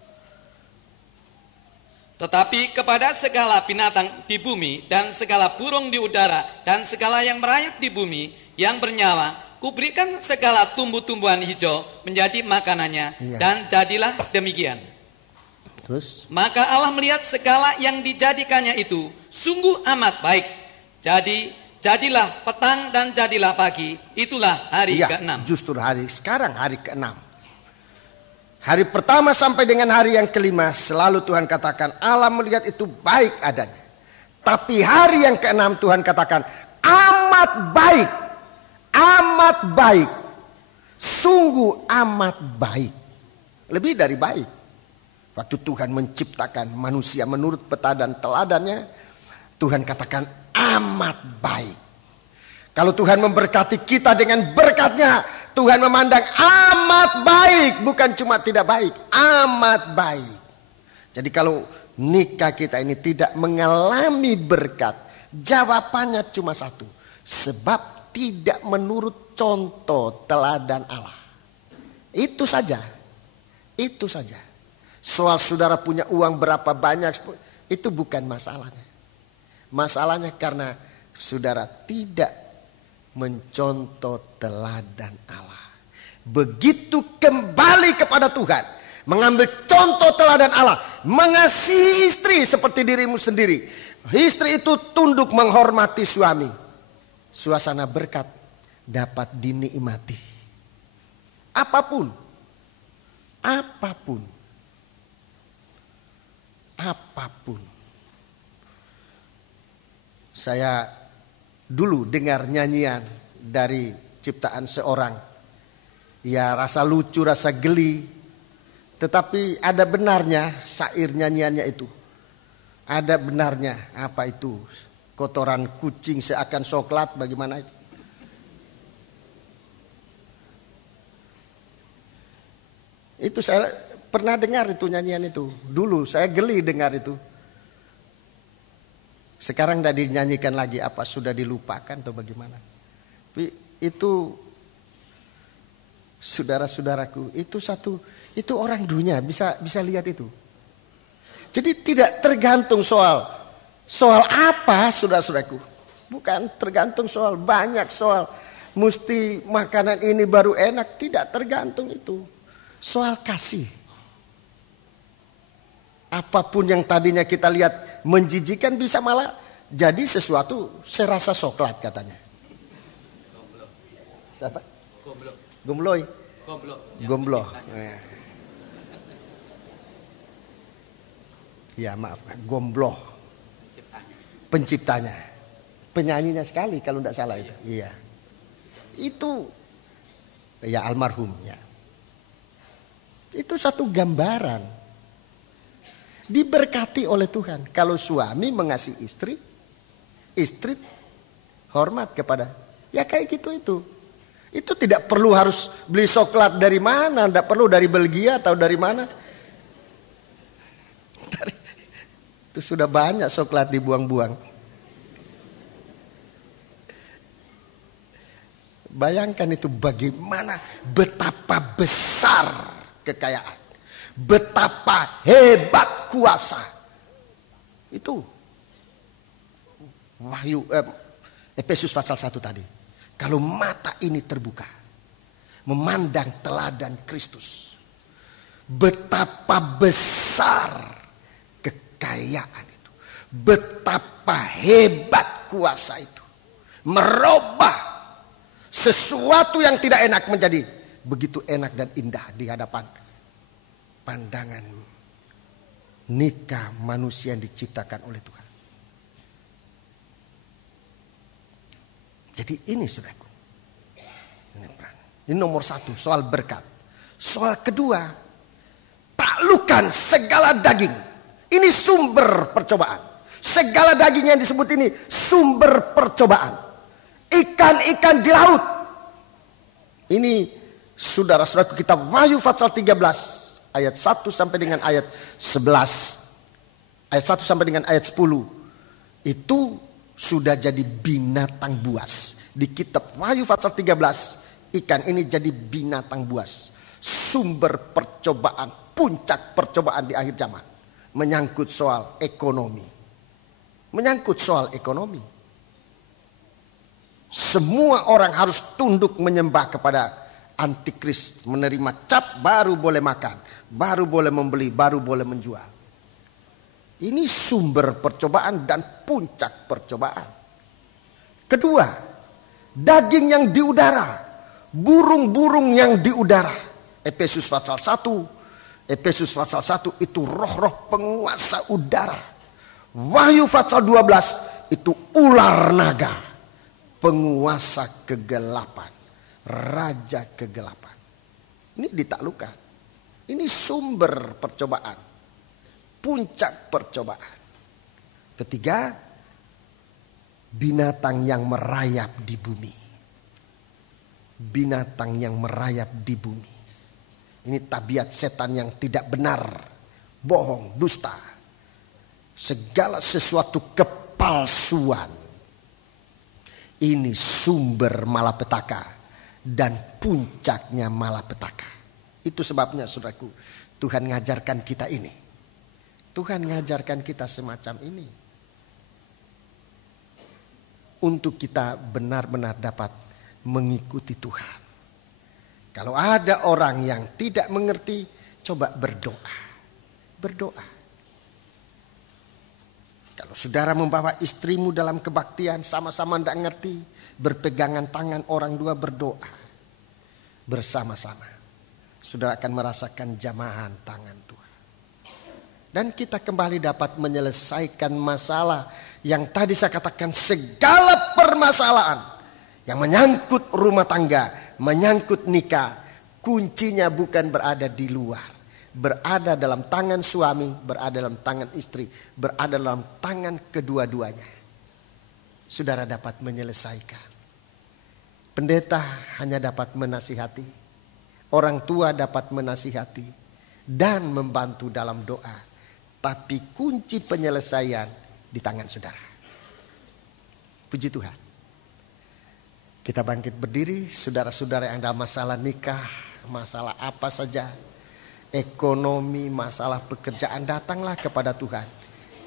Tetapi kepada segala binatang di bumi dan segala burung di udara dan segala yang merayap di bumi yang bernyawa, kuberikan segala tumbuh-tumbuhan hijau menjadi makanannya. Iya. Dan jadilah demikian. Terus Maka Allah melihat segala yang dijadikannya itu sungguh amat baik. Jadilah petang dan jadilah pagi. Itulah hari iya, ke-6. justru sekarang hari ke-6. Hari pertama sampai dengan hari yang ke-5 selalu Tuhan katakan Allah melihat itu baik adanya. Tapi hari yang ke-6 Tuhan katakan amat baik. Amat baik. Sungguh amat baik. Lebih dari baik. Waktu Tuhan menciptakan manusia menurut peta dan teladannya, Tuhan katakan amat baik. Kalau Tuhan memberkati kita dengan berkatnya, Tuhan memandang amat baik, bukan cuma tidak baik, amat baik. Jadi kalau nikah kita ini tidak mengalami berkat, jawabannya cuma satu, sebab tidak menurut contoh teladan Allah. Itu saja, itu saja. Soal saudara punya uang berapa banyak, itu bukan masalahnya. Masalahnya karena saudara tidak mencontoh teladan Allah. Begitu kembali kepada Tuhan, mengambil contoh teladan Allah, mengasihi istri seperti dirimu sendiri. Istri itu tunduk menghormati suami. Suasana berkat dapat dinikmati. Apapun. Saya dulu dengar nyanyian dari ciptaan seorang. Ya rasa lucu, rasa geli. Tetapi ada benarnya syair nyanyiannya itu. Ada benarnya. Apa itu? Kotoran kucing seakan coklat, bagaimana itu? Itu saya pernah dengar itu nyanyian itu. Dulu saya geli dengar itu. Sekarang tidak dinyanyikan lagi, apa sudah dilupakan atau bagaimana? Tapi itu saudara-saudaraku, itu orang dunia bisa lihat itu. Jadi tidak tergantung soal apa saudara-saudaraku. Bukan tergantung soal banyak soal mesti makanan ini baru enak, tidak tergantung itu. Soal kasih. Apapun yang tadinya kita lihat menjijikan bisa malah jadi sesuatu serasa coklat katanya. Siapa? Gombloy. Gombloh. Ya maaf, Gombloh. Penciptanya. Penyanyinya sekali kalau tidak salah itu. Iya. Itu ya almarhum ya. Itu satu gambaran. Diberkati oleh Tuhan. Kalau suami mengasihi istri, istri hormat kepada. Ya kayak gitu itu. Itu tidak perlu harus beli coklat dari mana. Tidak perlu dari Belgia atau dari mana. Itu sudah banyak coklat dibuang-buang. Bayangkan itu bagaimana, betapa besar kekayaan. Betapa hebat kuasa. Itu Wahyu Efesus pasal 1 tadi. Kalau mata ini terbuka, memandang teladan Kristus, betapa besar kekayaan itu, betapa hebat kuasa itu, merubah sesuatu yang tidak enak menjadi begitu enak dan indah di hadapan pandangan nikah manusia yang diciptakan oleh Tuhan. Jadi ini saudaraku. Ini nomor satu, soal berkat. Soal kedua, taklukkan segala daging. Ini sumber percobaan. Segala daging yang disebut ini sumber percobaan. Ikan-ikan di laut. Ini saudara-saudaraku, kita Wahyu pasal 13 ayat 1 sampai dengan ayat 11. Ayat 1 sampai dengan ayat 10. Itu sudah jadi binatang buas. Di kitab Wahyu pasal 13, ikan ini jadi binatang buas. Sumber percobaan, puncak percobaan di akhir zaman. Menyangkut soal ekonomi. Menyangkut soal ekonomi. Semua orang harus tunduk menyembah kepada antikris. Menerima cap baru boleh makan, baru boleh membeli, baru boleh menjual. Ini sumber percobaan dan puncak percobaan. Kedua, daging yang di udara, burung-burung yang di udara. Efesus pasal 1, Efesus pasal 1 itu roh-roh penguasa udara. Wahyu pasal 12 itu ular naga, penguasa kegelapan, raja kegelapan. Ini ditaklukkan. Ini sumber percobaan, puncak percobaan. Ketiga, binatang yang merayap di bumi. Binatang yang merayap di bumi. Ini tabiat setan yang tidak benar, bohong, dusta. Segala sesuatu kepalsuan. Ini sumber malapetaka dan puncaknya malapetaka. Itu sebabnya saudaraku, Tuhan ngajarkan kita ini. Tuhan ngajarkan kita semacam ini. Untuk kita benar-benar dapat mengikuti Tuhan. Kalau ada orang yang tidak mengerti, coba berdoa. Berdoa. Kalau saudara membawa istrimu dalam kebaktian, sama-sama tidak ngerti, berpegangan tangan orang dua berdoa bersama-sama. Saudara akan merasakan jamahan tangan Tuhan. Dan kita kembali dapat menyelesaikan masalah yang tadi saya katakan, segala permasalahan yang menyangkut rumah tangga, menyangkut nikah, kuncinya bukan berada di luar. Berada dalam tangan suami, berada dalam tangan istri, berada dalam tangan kedua-duanya. Saudara dapat menyelesaikan. Pendeta hanya dapat menasihati, orang tua dapat menasihati dan membantu dalam doa. Tapi kunci penyelesaian di tangan saudara. Puji Tuhan. Kita bangkit berdiri, saudara-saudara yang ada masalah nikah, masalah apa saja, ekonomi, masalah pekerjaan, datanglah kepada Tuhan.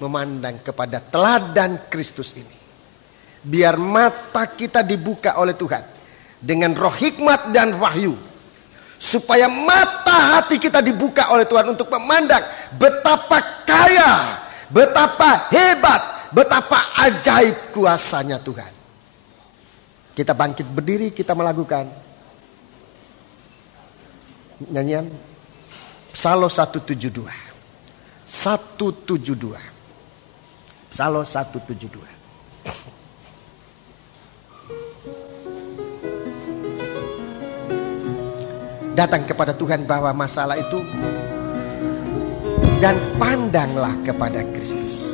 Memandang kepada teladan Kristus ini. Biar mata kita dibuka oleh Tuhan. Dengan roh hikmat dan wahyu. Supaya mata hati kita dibuka oleh Tuhan untuk memandang betapa kaya, betapa hebat, betapa ajaib kuasanya Tuhan. Kita bangkit berdiri, kita melakukan nyanyian Psalm 172. 172. Psalm 172. Datang kepada Tuhan bawa masalah itu dan pandanglah kepada Kristus.